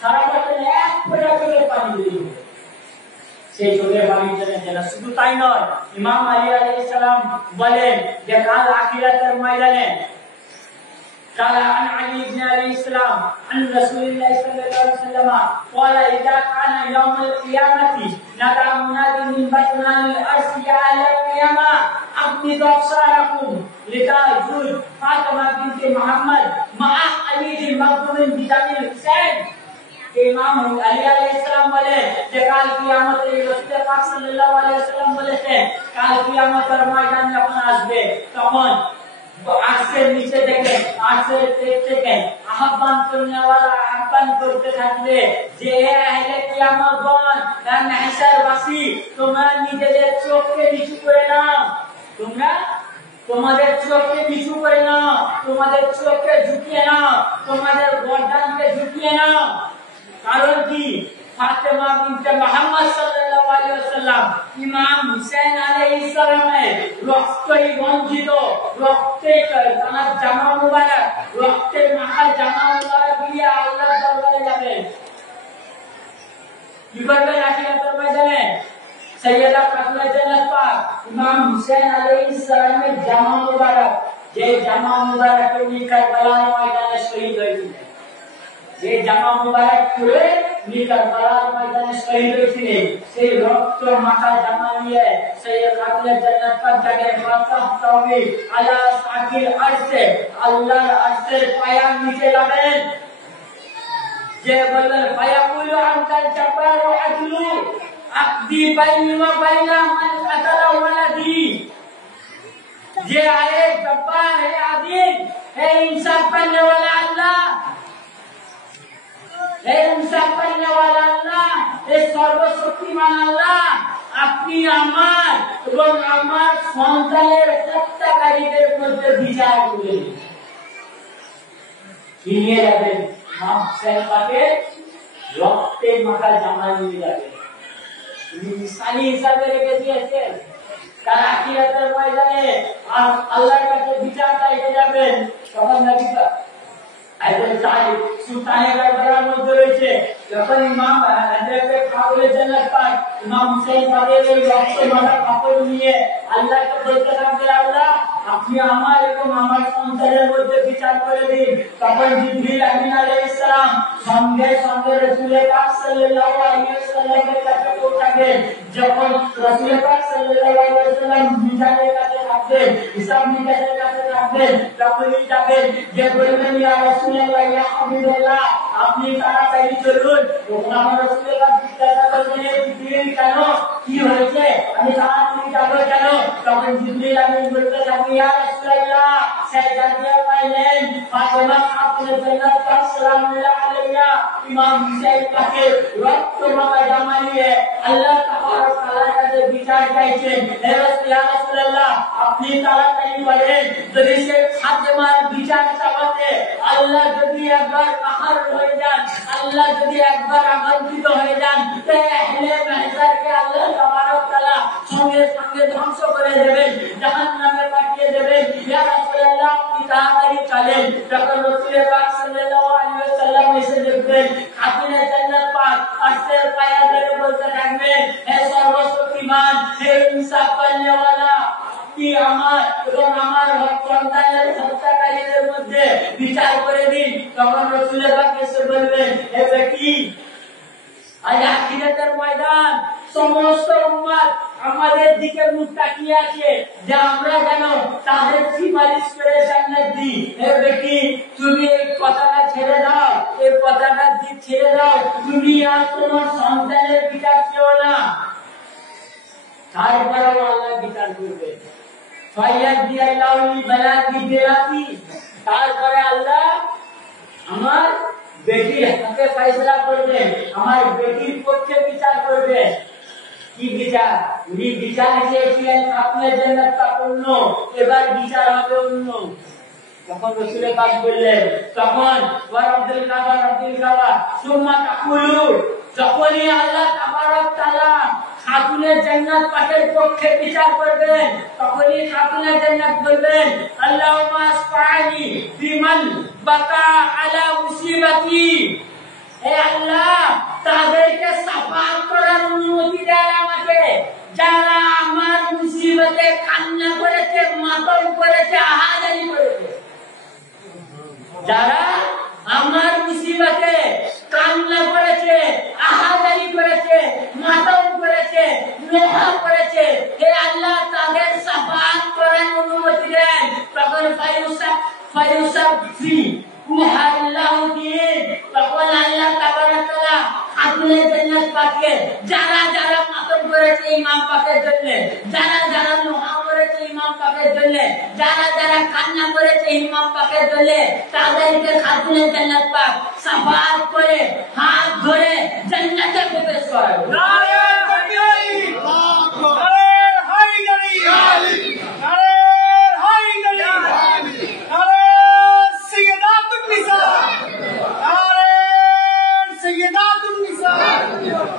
সারা বছর এক ফোঁটা চোখের পানি দিই, সেই চোখের পানির জন্য জান্নাত। শুধু তাই নয়, ইমাম আলী আলাইহিস সালাম বলেন যে কাল আখিরাতের ময়দানে قال عن علي بن ابي السلام عن رسول الله صلى الله عليه وسلم قال اذا كان يوم القيامه نادى منادي من بطن الارض يا اهل القيامه اقبضوا ابصاركم لتجد فاطمه بنت محمد مع علي المظلوم بدم الحسين। ইমাম আলী আলাইহিস সালাম বলেন যে কাল কিয়ামতে রাসূল পাক সাল্লাল্লাহু আলাইহি ওয়াসাল্লাম বলেছেন, কাল কিয়ামতের ময়দান যখন আসবে তখন আরশের নিচে থেকে আরশের পেট থেকে আহ্বান করনেওয়ালা আহ্বান করতে থাকবে যে হে আহলে কিয়ামতগণ, হে মাহশরবাসী, তোমরা নিজেদের চোখকে নিচু করে নাও, তোমরা তোমাদের চোখকে নিচু করে নাও, তোমাদের চোখকে ঝুঁকিয়ে নাও, তোমাদের গর্দানকে ঝুঁকিয়ে নাও। কারণ কি? ফাতেমা বিনতে মুহাম্মদ সাল্লাল্লাহু আলাইহি ওয়াসাল্লাম ইমাম হুসাইন আলাইহিস সালামের রক্তই রঞ্জিত, রক্তে তার জামা মুবারক, রক্তের মাখা জামা মুবারক দিয়ে আল্লাহর দরবারে যাবেন। কি করবেন আখিরাতের ময়দানে? সৈয়দা ফাতেমা জান্নাত পাক ইমাম হুসাইন আলাইহিস সালামের জামা মুবারক, যে জামা মুবারকের নিয়ে কারবালার ময়দানে শহীদ হয়েছিলেন, যে জামা মুবারক পরে কারবালার ময়দানে শহীদ হয়েছিলেন, সেই রক্ত মাখা জামা নিয়ে সৈয়দ ফাতেমা জান্নাত পাক জায়গায় মাথা হবে আলা সাকিল আরশে, আল্লাহর আরশের পায়ার নিচে যাবেন। যে বললেন ফায়াকুলু আনতাল জাব্বারু আদলু আকদি বাইনি ওয়া বাইনা মান কাতালা ওয়ালাদি। যে আয়ে জব্বার হে আদিল হে ইনসাফ করने वाला अल्लाह, হে ইনসাফ করने वाला अल्लाह, হে সর্বশক্তিমান আল্লাহ, আপনি আমার এবং আমার সন্তানের হত্যাকারীদের মধ্যে বিচার করবেন। নিয়ে যাবেন ইমাম হুসাইন পাকে রক্তে মাখা জামা নিয়ে যাবেন। নিশানি হিসাবে রেখে দিয়েছেন। কারণ আখিরাতের ময়দানে আল্লাহর কাছে বিচার চাইতে যাবেন, তখন নবী সুলতানের দরবারের মধ্যে রয়েছে। যখন ইমাম হযরতে কাবুল জান্নাত পাক ইমাম হুসাইন পাকের এই রক্ত মাখা কাপড় নিয়ে আল্লাহকে বলতে থাকলেন, আল্লাহ আপনি আমার এবং আমার সন্তানের মধ্যে বিচার করে দিন। তখন জিবরিল আমিন আলাইহিস সালাম সঙ্গে সঙ্গে রাসূল পাক সাল্লাল্লাহু আলাইহি ওয়াসাল্লামের কাছে পৌঁছাবেন। যখন রাসূল পাক সাল্লাল্লাহু আলাইহি ওয়াসাল্লাম বিচারের কাছে থাকবেন, হিসাব নিকাশের কাছে থাকবেন, তখনই যাবেন যে বলবেন, ইয়া রাসূলুল্লাহ ইয়া হাবিবাল্লাহ আপনি তাড়াতাড়ি চলুন। তখন আমার রাসূল পাক জিজ্ঞাসা করলেন, জিবরিল কেন, কি হয়েছে, আমি তাড়াতাড়ি যাব কেন? তখন জিবরিল আমিন বলতে থাকলেন, ইয়া রাসূলুল্লাহ শয়তান দিয়ে পাইলেন ফাতেমা আপনার জান্নাত পাক সালামুল্লাহ আলাইহা ইমাম হুসাইন পাকে রক্ত মাখা জামা নিয়ে আল্লাহ তাবারক তাআলার কাছে বিচার চাইছেন। হে রাসূলুল্লাহ আপনি তাড়াতাড়ি করেন, যদি সে ফাতেমার বিচার চাওয়াতে আল্লাহ যদি একবার কাহার হয়ে যান, আল্লাহ যদি একবার আঘাতিত হয়ে যান, তো আহলে মাহজারকে আল্লাহ তাবারক তাআলা সঙ্গে সঙ্গে ধ্বংস করে দেবেন, জাহান্নামে পাঠিয়ে দেবেন। ইয়া রাসূলুল্লাহ আপনি তাড়াতাড়ি চলেন। তখন রাসূল পাক সাল্লাল্লাহু আলাইহি ওয়াসাল্লাম এসে দেখবেন খাতুনে জান্নাত পাক আরশের পায়া ধরে বলতে থাকবেন, হে সর্বশক্তিমান, হে ইনসাফ করনে ওয়ালা, আপনি আমার এবং আমার সন্তানের হত্যাকারীদের মধ্যে বিচার করে দিন। তখন রাসূল পাক এসে বলবেন, হে বেটি আজ আখিরাতের ময়দান সমস্ত উম্মত আমাদের দিকে মুখ তাকিয়ে আছে যে আমরা যেন তাদের সিফারিশ করে জান্নাত দিই। হে বেটি তুমি এই কথাটা ছেড়ে দাও, এই কথাটা ছেড়ে দাও, তুমি আর তোমার সন্তানের বিচার চেও না। তারপরেও আল্লাহ বিচার করবে। তারপরে আল্লাহ আমার বেটির হাতে ফয়সালা করবেন, আমার বেটির পক্ষে বিচার করবেন। কি বিচার? উনি বিচার চেয়েছিলেন আপনার জান্নাত পাক অন্য, এবার বিচার হবে অন্য। তখন রাসূল পাক বললেন, তখন ওয়া আব্দুল কাবা সুম্মা তাকুলু, যখনই আল্লাহ তাবারক তাআলা খাতুনে জান্নাত পাকের পক্ষে বিচার করবেন, তখনই খাতুনে জান্নাত বলবেন, আল্লাহুম্মা আসফানি বিমান বাকা আলা মুসিবাতি, হে আল্লাহ তাদেরকে সাফাত করার অনুমতি দেন আমাকে, যারা আমার মুসিবতে কান্না করেছে, মাতম করেছে, আহাজারি করেছে। যারা আমার মুসিবতে কান্না করেছে, আহাজারি করেছে, মাতম করেছে, মেহা করেছে, হে আল্লাহ তাদের সাফাত করার অনুমতি দেন। তখন ফায়ুসাফি উহাল্লাহু দিন, তখন আল্লাহ তাবারক তাআলা খাতুনে জান্নাত পাকে যারা যারা মাতম করেছে ইমাম পাকের জন্য, যারা যারা লোহা করেছে ইমাম পাকের জন্য, যারা যারা কান্না করেছে ইমাম পাকের জন্য, তাদেরকে খাতুনে জান্নাত পাক সাফাত করে হাত ধরে জান্নাতে প্রবেশ করাবে। নারে তাকবীর, নারে হায়দারি, নারে হায়দারি, নারে সাইয়্যিদাতুন নিসা, নারে সাইয়্যিদাতুন নিসা,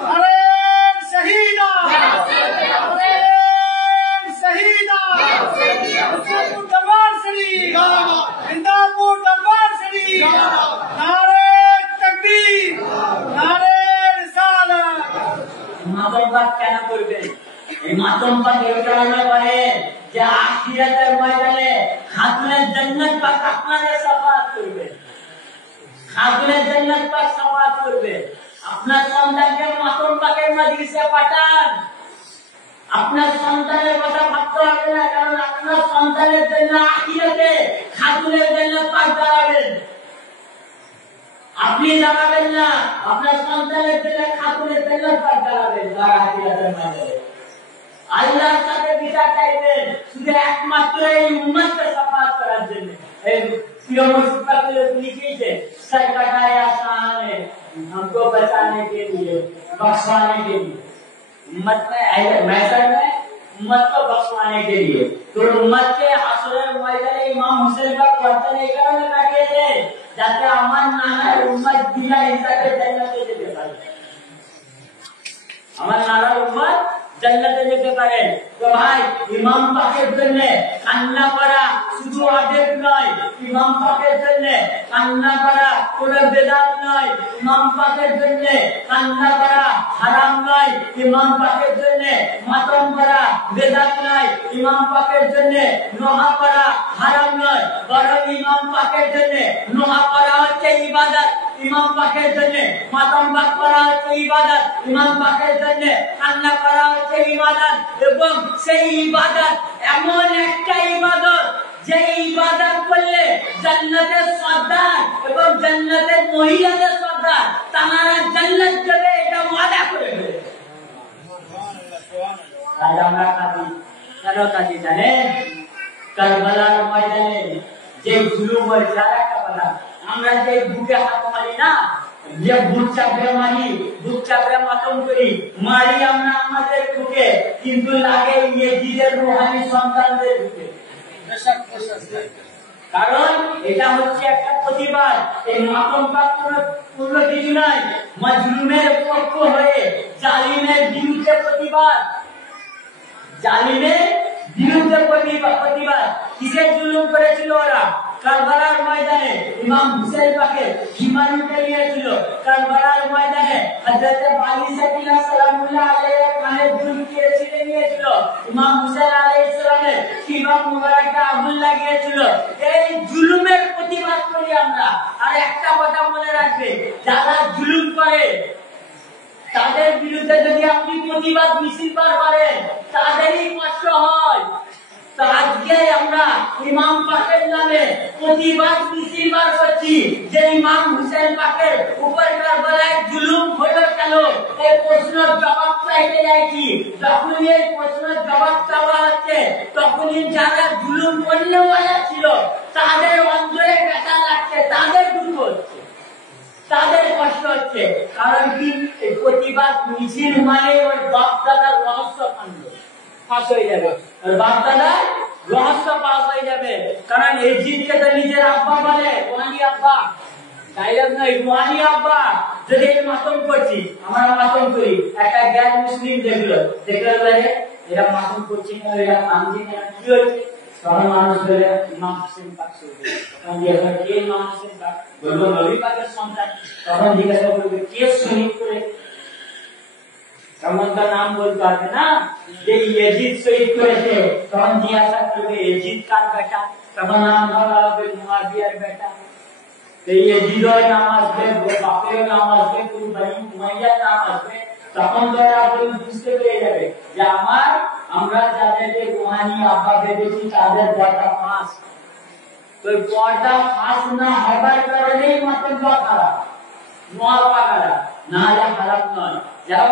নারে শহীদা, নারে শহীদা, জিন্দাপুর দরবার শরীফ, জিন্দাপুর দরবার শরীফ, নারে তাকবীর, নারে রিসালাত। মাতম পাক কেন করবেন? এই মাতম পাক এই কারণে করে যে আখিরাতের ময়দানে খাতুনে জান্নাত পাক আপনাদের সাফাত করবে, খাতুনে জান্নাত পাক সাফাত করবে। আপনার সন্তানকে মাতম পাকের মজলিসে পাঠান, আপনার সন্তানের কথা ভাবতে হবে না, কারণ আপনার সন্তানের জন্য আখিরাতে খাতুনে জান্নাত পাক দাঁড়াবেন। আপনি জ্বালাবেন না, আপনার সন্তানের জন্য খাতুনের জন্য জ্বালাবেন আখিরাতের ময়দানে। আল্লাহর সাথে বিচার চাইবেন শুধু একমাত্র এই উম্মতকে সাফাত করার জন্য। এই প্রিয় মুসলিম লিখেছে सरकटाए आसान है हमको बचाने के लिए, बख्शवाने के लिए। उम्मत में महशर में उम्मत को बख्शवाने के लिए। तो उम्मत के हशरेर मयदाने इमाम हुसैन का बर्तन এই কারণে রাখেছে যাতে আমার নানার উম্মত বিনা হিসাবে জান্নাতে যেতে পারে, আমার নানার উম্মত জান্নাতে যেতে পারে। তো ভাই ইমাম পাকের জন্য কান্না করা শুধু আদেব নয়, ইমাম পাকের জন্য কান্না করা কোনো বেদাত নয়, ইমাম পাকের জন্য কান্না করা হারাম নয়, ইমাম পাকের জন্য মাতম করা বেদাত নয়, ইমাম পাকের জন্য নোহা করা হারাম নয়, বরং ইমাম পাকের জন্য নোহা করা হচ্ছে ইবাদত, ইমাম পাকের জন্য মাতম করা হচ্ছে ইবাদত, ইমাম পাকের জন্য কান্না করা হচ্ছে ইবাদত। এবং সেই ইবাদত এমন একটা ইবাদত যে ইবাদত করলে জান্নাতের সর্দার এবং জান্নাতের মহিলাদের সর্দার তারা জান্নাত যাবে, এটা ওয়াদা করে ফেলেছে। আজ আমরা কাঁদি, কেন কাঁদি জানেন? কারবালার ময়দানে যে জুলুম হয়েছে, আর একটা কথা, আমরা যে বুকে হাত মারি না, যে বুক চাপড়ে মারি, বুক চাপড়ে মাতম করি, মারি আমরা আমাদের বুকে, কিন্তু লাগে ইয়েজিদের রুহানি সন্তানদের বুকে। কারণ এটা হচ্ছে একটা প্রতিবাদ। এই মাতম কোনো কিছু নয়, মাজলুমের পক্ষ হয়ে জালিমের বিরুদ্ধে প্রতিবাদ, জালিমের বিরুদ্ধে প্রতিবাদ। কিসের জুলুম করেছিল ওরা? কারবালার ময়দানে ইমাম হুসেন পাকে হিমায়ুতে নিয়েছিল। কারবালার ময়দানে হযরত আলী সাকিনা সালামুল্লাহ আলাইহি কানে ঝুলিয়ে ছিঁড়ে নিয়েছিল। ইমাম হুসেন আলাইহিস সালামের শিবা মুবারকে আগুন লাগিয়েছিল। এই জুলুমের প্রতিবাদ করি আমরা। আর একটা কথা মনে রাখবে, যারা জুলুম করে তাদের বিরুদ্ধে যদি আপনি প্রতিবাদ মিছিল বার করেন তাদেরই কষ্ট হয়। তো আজকে আমরা ইমাম পাকের নামে প্রতিবাদ মিছিল বার করছি যে ইমাম হুসেন পাকের উপর কারবালায় জুলুম হলো কেন, এই প্রশ্নের জবাব চাইতে যাচ্ছি। যখনই এই প্রশ্নের জবাব চাওয়া হচ্ছে তখনই যারা জুলুম করলেও ছিল তাদের অন্তরে ব্যথা লাগছে, তাদের দুঃখ হচ্ছে, তাদের কষ্ট হচ্ছে। কারণ কি? প্রতিবাদ মিছিল মানে ওর বাপ দাদার রহস্য কাণ্ড ফাঁস হয়ে যাবে, ওর বাপ দাদার রহস্য ফাঁস হয়ে যাবে। কারণ এই জিদকে তো নিজের আব্বা বলে, রুহানি আব্বা, ডাইলগ নয়, রুহানি আব্বা। যদি আমি মাতম করছি, আমরা মাতম করি, একটা গ্যার মুসলিম দেখলো এরা মাতম করছি না, এরা কাঁদছি না, কি হয়েছে? তখন মানুষ বলে ইমাম হুসেন পাক কে ইমাম হুসেন পাক? বলবো নবী পাকের সন্তান। তখন জিজ্ঞাসা করবে কে শহীদ করে, তখন তার নাম বলতে হবে না, যে ইয়াজিদ শহীদ করেছে। তখন জিজ্ঞাসা করবে ইয়াজিদ কার বেটা, তখন নাম বলা হবে মুয়াবিয়ার বেটা। তো ইয়াজিদও নাম আসবে, বাপেরও নাম আসবে, কোন বনি উমাইয়ার নাম আসবে। তখন তো আপনি বুঝতে পেরে যাবে যে আমরা যাদেরকে রুহানি আব্বা ভেবেছি তাদের পর্দা ফাঁস। তো পর্দা ফাঁস না হবার কারণেই মাতম খারাপ, নোয়া খারাপ, না হলে খারাপ নয়। যাও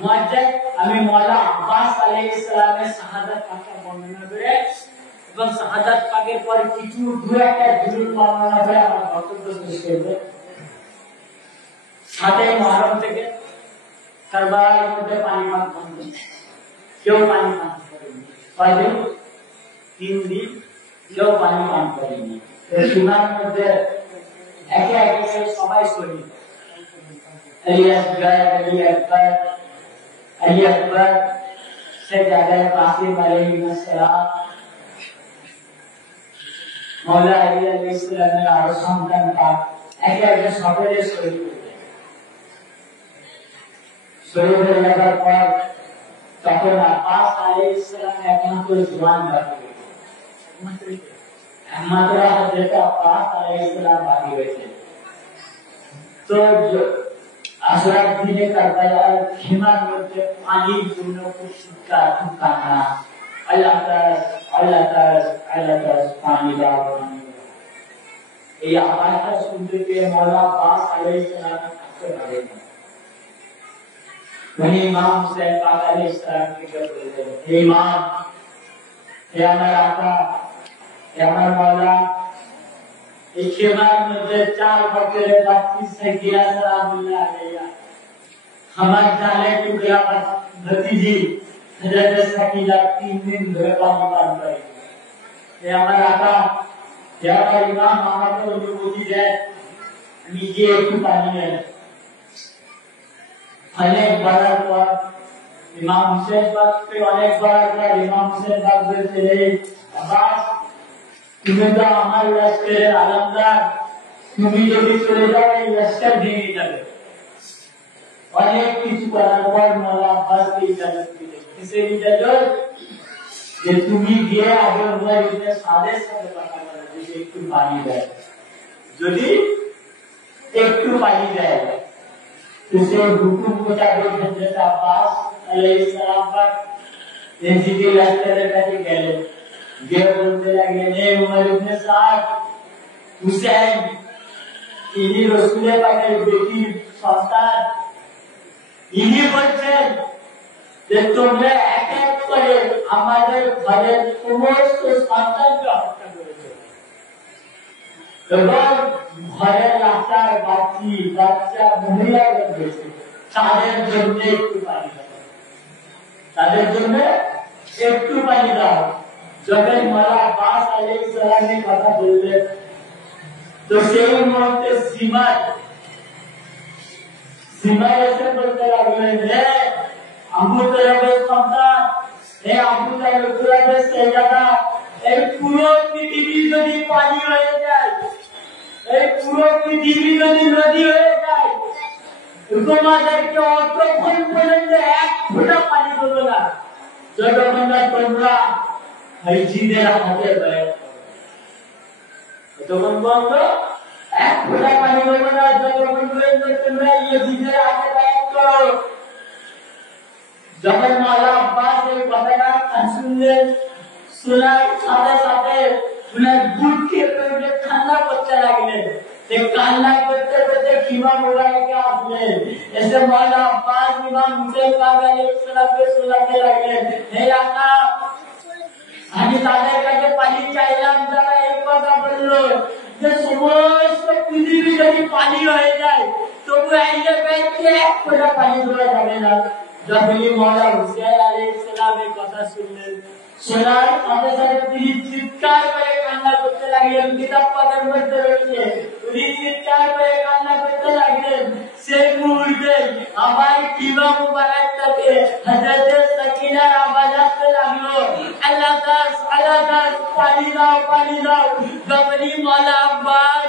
মুআজ্জাজ আমি মওলা আব্বাস আলাইহিস সালামের শাহাদাত পাকটা বর্ণনা করে এবং শাহাদাত পাকের পর কিছু দু একটা জুলুম বর্ণনা করে আমার বক্তব্য শেষ করব। 7 মুহররম থেকে কারবালার মধ্যে পানি পান বন্ধ, কেউ পানি পান করেনি। কয়দিন? 3 দিন কেউ পানি পান করেনি। সুনার মধ্যে একে একে সবাই শহীদ। আলী আকবর, আলী আকবর, আলী আকবর সে জায়গায় কাসিম আলাইহিস সালাম, মওলা আলী আলাইহিস সালামের আরো সন্তান পাক একে একে সকলে শহীদ হয়ে যায়। শহীদ হয়ে যাবার পর তখন আব্বাস আলাইহিস সালাম একমাত্র জওয়ান বাকি রয়েছে, একমাত্র হযরত আব্বাস আলাইহিস সালাম বাকি রয়েছে। তো আশরাফ দিনে কারবালার সীমার মধ্যে পানির জন্য খুব চিৎকার, খুব কান্না, আল্লাহ তাআলা পানি দাও। এই আওয়াজটা শুনতে পেয়ে মৌলা আব্বাস আলাইহিস সালাম থাকতে পারেন। উনি ইমাম হুসেন পাক আলাইহিস সালামকে বললেন, হে ইমাম, হে আমার আকা, হে আমার মৌলা, এই খেমার মধ্যে 4 বছরের বাচ্চি সাইকিয়া সালামুল্লাহ আলাইহা আমার জানে টুকরা ভতিজি হযরত সাকিলা 3 দিন ধরে পানি পান করে। হে আমার আকা, হে আমার ইমাম, আমাকে অনুমতি দেন আমি গিয়ে একটু পানি নেই। অনেক বলার পর ইমাম হুসেন পাককে অনেক বলার পর ইমাম হুসেন পাক বলছিলেন, আব্বাস তুমি তো আমার লস্করের আলমদার, তুমি যদি চলে যাও এই লস্কর ভেঙে যাবে। অনেক কিছু করার পর মৌলা আব্বাসকে ইজাজত দিলেন। কিসের ইজাজত? যে তুমি গিয়ে আগে উমর ইবনে সাদের সাথে কথা বলো, যদি একটু পানি দেয়, যদি একটু পানি দেয়। तो से हुकुम मुताबिक हजरत अब्बास अलैहिस्सलाम पर यजीदी लश्कर के गए, ये बोलते लगे, ने उमर इब्ने साद, हुसैन इन्हीं रसूल पाकेर बेटी সন্তান, ইনি বলছেন যে তোমরা এক এক করে আমাদের ঘরের সমস্ত সন্তানকে হত্যা করেছো এবং ঘরের রাস্তার বাচ্চা মহিলা রয়েছে, তাদের জন্য একটু পানি দাও, তাদের জন্য একটু পানি দাও। যখন মৌলা আব্বাস আলাইহিস সালামের কথা বললেন, তো সেই মুহূর্তে সিমাই এসে বলতে লাগলেন, হে আবু তালেবের সন্তান, হে আবু তালেবের ছেলেরা, এই পুরো পৃথিবী যদি পানি হয়ে যায়, এই পুরো পৃথিবী যদি নদী হয়ে যায়, তোমাদেরকে অতক্ষণ পর্যন্ত এক ফোঁটা পানি দেবো না যতক্ষণ না তোমরা হাইজিদের হাতে ব্যয় করো। ততক্ষণ পর্যন্ত এক ফোঁটা পানি দেবো না যতক্ষণ পর্যন্ত তোমরা ইয়েজিদের হাতে ব্যয় করো। যখন মৌলা আব্বাস এই কথাটা শুনলেন, শোনার সাথে সাথে উনার বুক কেঁপে উঠে ঠান্ডা করতে লাগলেন। কান্না করতে করতে খিমা মোবাইলকে আসলেন, এসে মৌলা আব্বাস ইমাম হুসেন পাক আলাইহিস সালামকে শোনাতে লাগলেন, হে আকা, আমি তাদের কাছে পানি চাইলাম, যারা এই কথা বললো যে সমস্ত পৃথিবী যদি পানি হয়ে যায় তবু এই জায়গায় এক ফোঁটা পানি দেওয়া যাবে না। যখনই মৌলা হুসেন আলাইহিস সালাম এই কথা শুনলেন, শোনার সাথে সাথে তিনি চিৎকার করে কান্না করতে লাগলেন। কিতাব পাকের মধ্যে রয়েছে তিনি চিৎকার করে কান্না করতে লাগলেন। সেই মুহূর্তে আমার কিবা মুবারকটাকে হযরত সাকিনার আওয়াজ আসতে লাগলো, আল্লাহ পানি দাও, পানি দাও। যখনই মৌলা আব্বাস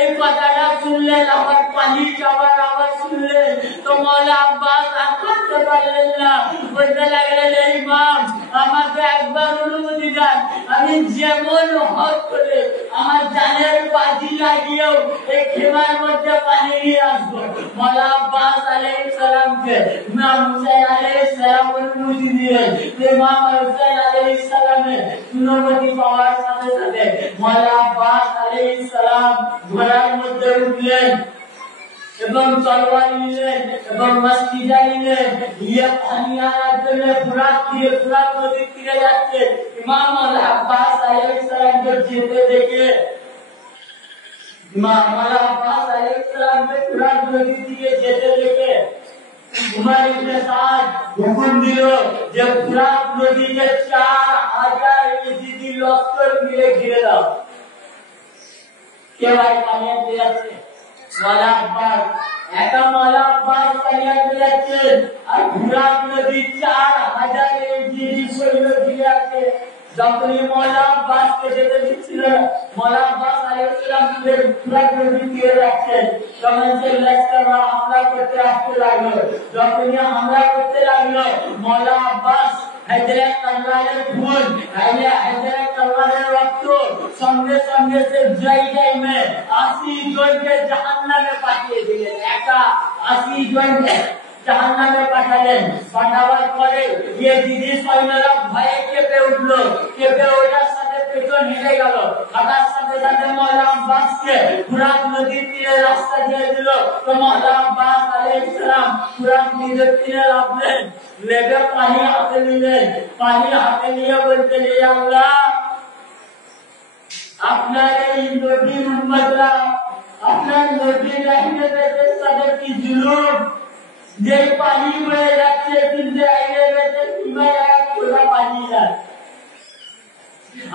এই কথাটা শুনলেন, আমার পানি চাওয়ার আওয়াজ শুনলেন, তো মৌলা আব্বাস আর করতে পারলেন না, বলতে লাগলেন, এই ইমাম, আমাকে একবার অনুমতি দেন, আমি যেমন হক করে আমার জানের বাজি লাগিয়েও এই খেমার মধ্যে পানি নিয়ে আসবো। মৌলা আব্বাস আলাইহিস সালামকে ইমাম হুসাইন আলাইহিস সালাম অনুমতি দিলেন। ইমাম হুসাইন আলাইহিস সালামের অনুমতি পাওয়ার সাথে সাথে মৌলা আব্বাস আলাইহিস সালাম ঘোড়ার মধ্যে উঠলেন এবং তলোয়ার নিলেন এবং মসজিদে নিলেন, গিয়ে পানি আনার জন্য ফুরাত নদীর তীরে যাচ্ছে। ইমাম আব্বাস আলাইহিস সালামকে যেতে দেখে, ইমাম আব্বাস আলাইহিস সালামকে ফুরাত নদীর দিকে যেতে দেখে উমর ইবনে সাদ হুকুম দিল যে ফুরাত নদীকে 4000 ইজিদি লস্কর মিলে ঘিরে দাও। কে ভাই পানি আনতে যাচ্ছে? মৌলা আব্বাস, একা মৌলা আব্বাস পানি আনতে যাচ্ছেন, আর ফুরাত নদী 4000 ইজিদি সৈন্য ঘিরে আছে। যখনই মৌলা আব্বাসকে যেতে দিচ্ছিল, মৌলা আব্বাস আলাইহিস সালাম ফুরাত নদী তীরে যাচ্ছেন, তখন সে লস্কররা হামলা করতে আসতে লাগলো। যখনই হামলা করতে লাগলো, মৌলা আব্বাস হায়দারের তলোয়ারের খুন, হায়দারের তলোয়ারের রক্ত সঙ্গে সঙ্গে সে জয় টাইমে 80 জনকে জাহান্নামে পাঠিয়ে দিলেন। একা 80 জনকে জাহান্নামে পাঠালেন। পাঠাবার পরে ইয়েজিদি সৈন্যরা ভয়ে কেঁপে উঠলো। কেঁপে ওঠার সাথে পেছন হেঁটে গেল, হাঁটার সাথে সাথে মওলা আব্বাসকে ফুরাত নদীর তীরে রাস্তা দিয়ে দিল। তো মওলা আব্বাস আলাইহিস সালাম ফুরাত নদীর তীরে নামলেন, নেমে পানি হাতে নিলেন, পানি হাতে নিয়ে বলতেন, হে আল্লাহ, আপনার এই নবীর উম্মতরা, আপনার নবীর রাহিমের সাথে কি জুলুম, যে পানি বয়ে যাচ্ছে কিন্তু আইলে বেঁচে সীমায় খোলা পানি যায়।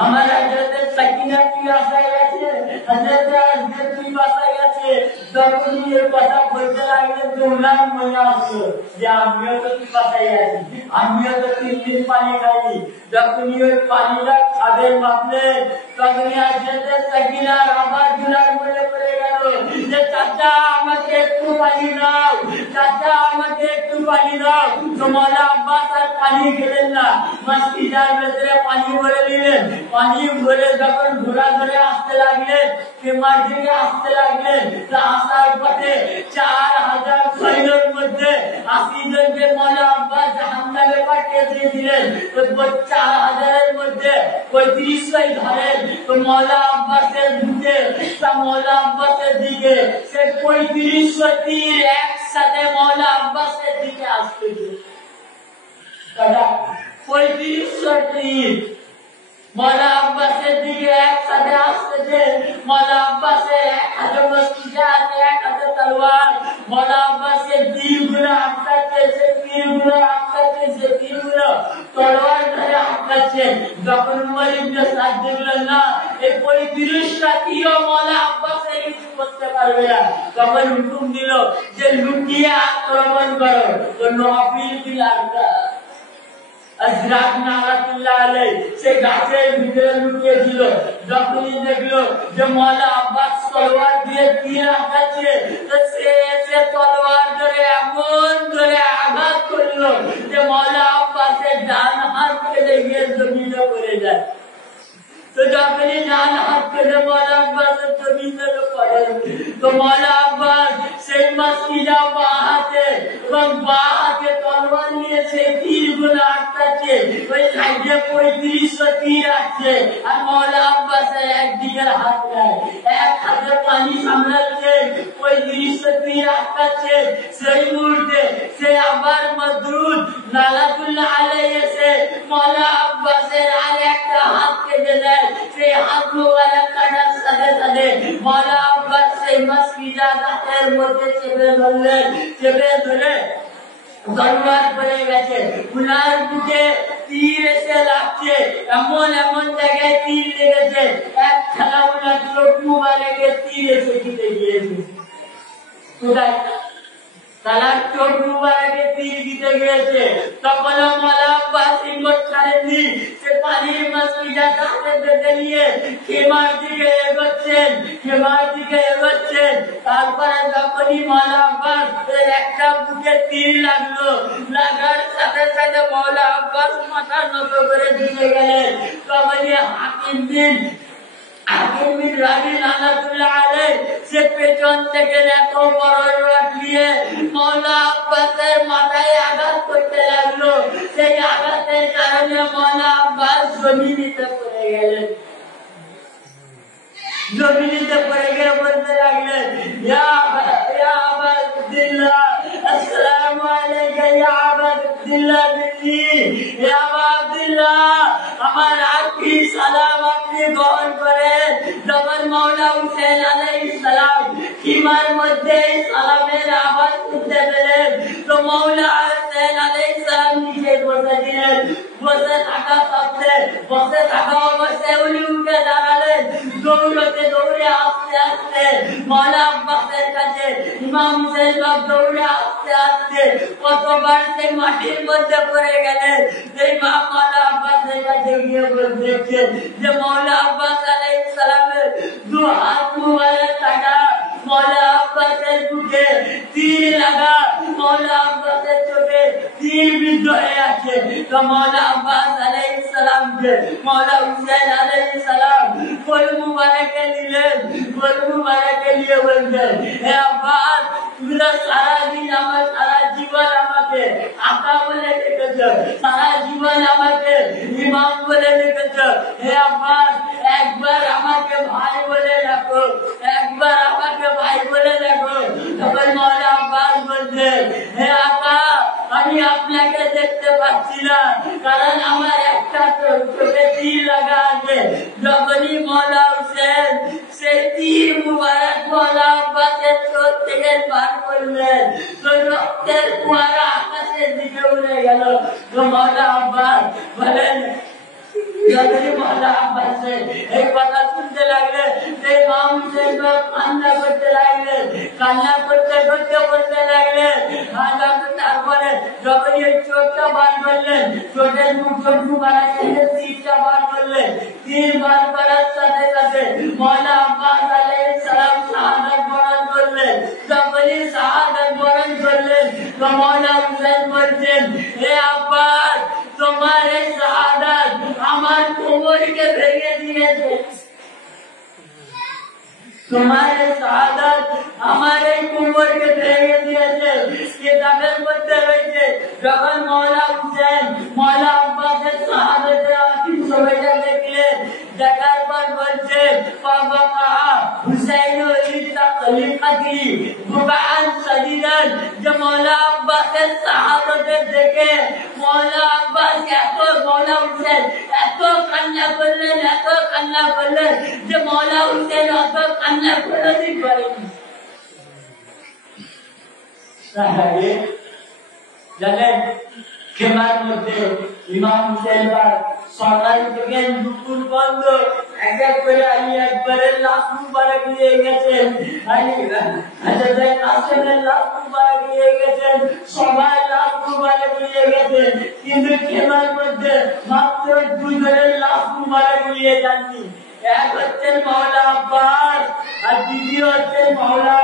আমার হযরত সাকিনা কি আশায় আছে, হযরত আজমের কি আশায় আছে, তখন এই কথা বলতে লাগলেন তো উনার মনে আসলো যে আমিও তো কি আশায় আছি, আমিও তো 3 দিন পানি খাইনি। যখন ওই পানিটা খাবেন ভাবলেন, তখন হযরত সাকিনা আবার জুলার মনে পড়ে গেল যে চাচা আমাকে একটু পানি দাও, চাচা আমাকে একটু পানি দাও। তো মওলা আব্বাস আর পানি খেলেন না, মসজিদের ভেতরে পানি ভরে দিলেন। পানি ভরে যখন ঘোড়া ধরে আসতে লাগলেন, খেমার দিকে আসতে লাগলেন, তা আসার পথে 4000 সৈন্যের মধ্যে 80 জনকে মওলা আব্বাস জাহান্নামে পাঠিয়ে দিয়েছিলেন। তো 4000 এর মধ্যে 3500 ধরেন। তো মওলা আব্বাসের বুকে, মওলা আব্বাসের দিকে সে 3500 তীর একসাথে মওলা আব্বাসের দিকে আসতেছে। 3500 তীর মওলা আব্বাসের দিকে একসাথে আসতেছে। মওলা আব্বাসের এক হাতে মস্তিজা আছে, এক হাতে তলোয়ার। মওলা আব্বাসের তীরগুলো আটকাচ্ছে, সে তীরগুলো আটকাচ্ছে, সে তীরগুলো তলোয়ার ধরে আটকাচ্ছে। যখন উমর ইবনে সাদ দেখলেন না এই 35টা তীরও মওলা আব্বাসের কিছু করতে পারবে না, তখন হুকুম দিল যে লুকিয়ে আক্রমণ করো। তো নফিল বিন আজরাত নারাতুল্লাহ আলাইহি সে গাছের ভিতরে লুকিয়ে ছিল। যখনই দেখলো যে মওলা আব্বাস তলোয়ার দিয়ে তীর আঘাতছে, তো সে তলোয়ার ধরে এমন ধরে আঘাত করলো যে মওলা আব্বাসের ডান হাত কেটে গিয়ে জমিনে পড়ে যায়। তো যখনই ডান হাত কেটে মওলা আব্বাসের জমিনে পড়ে, তো মওলা আব্বাস সেই মসজিদা বাঁ হাতে এবং বাঁ হাতে তলোয়ার নিয়ে সেই তীরগুলো আটকাচ্ছে। ওই সাইডে 3500 তীর আসছে, আর মওলা আব্বাসের একদিকের হাত নাই, এক হাতে পানি সামলাচ্ছে, 3500 তীর আটকাচ্ছে। সেই মুহূর্তে সে আবার মদরুদ নালাতুল্লাহ আলাইহি এসে মওলা আব্বাসের আর একটা হাত কেটে দেয়। সেই হাত মোবারক কাটার সাথে সাথে মওলা আব্বাস সেই মসজিদা গাছের মধ্যে চেপে ধরলেন, চেপে ধরে তলোয়ার পড়ে গেছে, উনার বুকে তীর এসে লাগছে, এমন এমন জায়গায় তীর লেগেছে, এক খেলা উনার চোখ মুবারকে তীর এসে দিতে গিয়েছে। কোথায়? তার চোখ মুবারকে তীর দিতে গিয়েছে। তখন মওলা আব্বাস হিম্মত ছাড়েননি, সে পানির মসজিদা গাছের বেঁধে নিয়ে খেমার দিকে এগোচ্ছেন, খেমার দিকে এগোচ্ছেন। তারপরে যখনই মওলা আব্বাস একটা বুকে তীর লাগলো, লাগার সাথে সাথে মওলা আব্বাস মাথা নত করে দিয়ে গেলেন। তখনই হাকিম বিন রাবি নালাতুল্লাহ আলাইহি সে পেছন থেকে এত বড় রড নিয়ে মওলা আব্বাসের মাথায় আঘাত করতে লাগলো। সেই আঘাতের কারণে মওলা আব্বাস জমিনে পড়ে গেলেন। জমিনে পড়ে গিয়ে বলতে লাগলেন, ইয়া আবা আব্দুল্লাহ, আসসালামু আলাইকা ইয়া আবা আব্দুল্লাহ বিল্লি, ইয়া আবা আব্দুল্লাহ, আমার আখি সালাম আপনি গ্রহণ করেন। যখন মওলা হুসেন আলাইহিস সালাম কিমার মধ্যে সালামের আওয়াজ শুনতে পেলেন, তো মওলা হুসেন আলাইহিস সালাম নিচে বসে দিলেন। বসে থাকা সত্ত্বে, বসে থাকা অবস্থায় উনি উঠে দাঁড়ালেন, দৌড়ে আস্তে আস্তে মওলা আব্বাসের কাছে, ইমাম হুসেন দৌড়ে আস্তে আস্তে কতবার সে মাটির মধ্যে পড়ে গেলেন। সেই মওলা আব্বাসের কাছে গিয়ে দেখছেন যে মওলা আব্বাস আলাইহিস সালামের 2 হাত মুবারক কাটা, মওলা আব্বাসের বুকে তীর লাগা, মওলা আব্বাসের চোখে তীর বিদ্ধ হয়ে আছে। তো মওলা আব্বাস আলাইহিস সালামকে মওলা হুসেন আলাইহিস সালাম কোল মুবারকে নিলেন, কোল মুবারকে নিয়ে বললেন, হে আব্বাস, তুমি সারা দিন আমার, সারা জীবন আমাকে আকা বলে ডেকেছ, সারা জীবন আমাকে ইমাম বলে ডেকেছ। হে আব্বাস, একবার আমাকে ভাই বলে ডাকো, একবার আমাকে ভাই বলে ডাকো। তখন মৌলা আব্বাস বলছে, হে আকা, আমি আপনাকে দেখতে পাচ্ছি না, কারণ আমার একটা চোখে তীর লাগা আছে। যখনই মৌলা হুসেন সেই তীর মুবারক মৌলা আব্বাসের চোখ থেকে বার করলেন, তো রক্তের কুয়ারা আকাশের দিকে উড়ে গেল। তো মৌলা আব্বাস বলেন, এই কথা শুনতে লাগলে ইমাম হুসেন কান্না করতে লাগলেন, কান্না করতে করতে বলতে লাগলেন। তারপরে যখন এই চোখটা বার করলেন, চোখের মুখ বাড়াচ্ছেন, তীরটা বার করলেন, তীর বার করার সাথে সাথে মৌলা আব্বাস আলাইহিস সালাম শাহাদাত বরণ করলেন। যখনই শাহাদাত বরণ করলেন, তো মৌলা হুসেন বলছেন, হে আব্বাস, তোমার এই শাহাদাত আমার কোমরকে ভেঙে দিয়েছে, তোমার এই শাহাদাত আমার এই কোমরকে ভেঙে দিয়েছে। কিতাবের মধ্যে রয়েছে, যখন মৌলা হুসেন মৌলা আব্বাসের শাহাদাতের আখির ছবিটা দেখলেন, দেখার পর বলছে, হুসাইন যে মৌলা আব্বাসের শাহাদাতের দেখে মৌলা আব্বাস মৌলা হুসেন এত কান্না করলেন, এত কান্না করলেন যে মৌলা হুসেন অত কান্না কোনোদিন করেনি। জানেন, খেমার মধ্যে ইমাম হুসেন সকাল থেকে দুপুর বন্ধ এক এক করে আলী একবারের লাশ মুবারক নিয়ে গেছেন, আসেনের লাশ মুবারক নিয়ে গেছেন, সবাই লাশ মুবারক নিয়ে গেছেন, কিন্তু খেমার মধ্যে মাত্র দুজনের লাশ মুবারক নিয়ে যাননি। এক হচ্ছেন মৌলা আব্বাস আর দ্বিতীয় হচ্ছেন মৌলা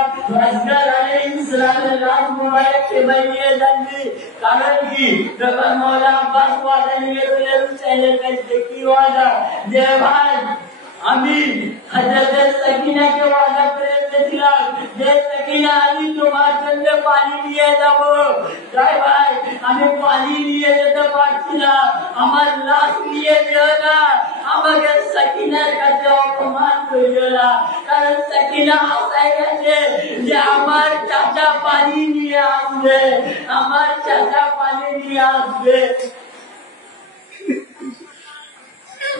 আসগর আলাইহিস সালামের লাশ মুবারক খেমায় নিয়ে যাননি। কারণ কি? যখন মৌলা আব্বাস ওয়াদা নিয়েছিলেন হুসাইনের কাছে, কি ওয়াদা? যে ভাই, আমি হযরত সাকিনাকে ওয়াদা করে এসেছিলাম যে সাকিনা, আমি তোমার জন্য পানি নিয়ে যাব। তাই ভাই, আমি পানি নিয়ে যেতে পারছি না, আমার লাশ নিয়ে যেও না, আমাকে সাকিনার কাছে অপমান করিও না। কারণ সাকিনা আশায় গেছে যে আমার চাচা পানি নিয়ে আসবে, আমার চাচা পানি নিয়ে আসবে।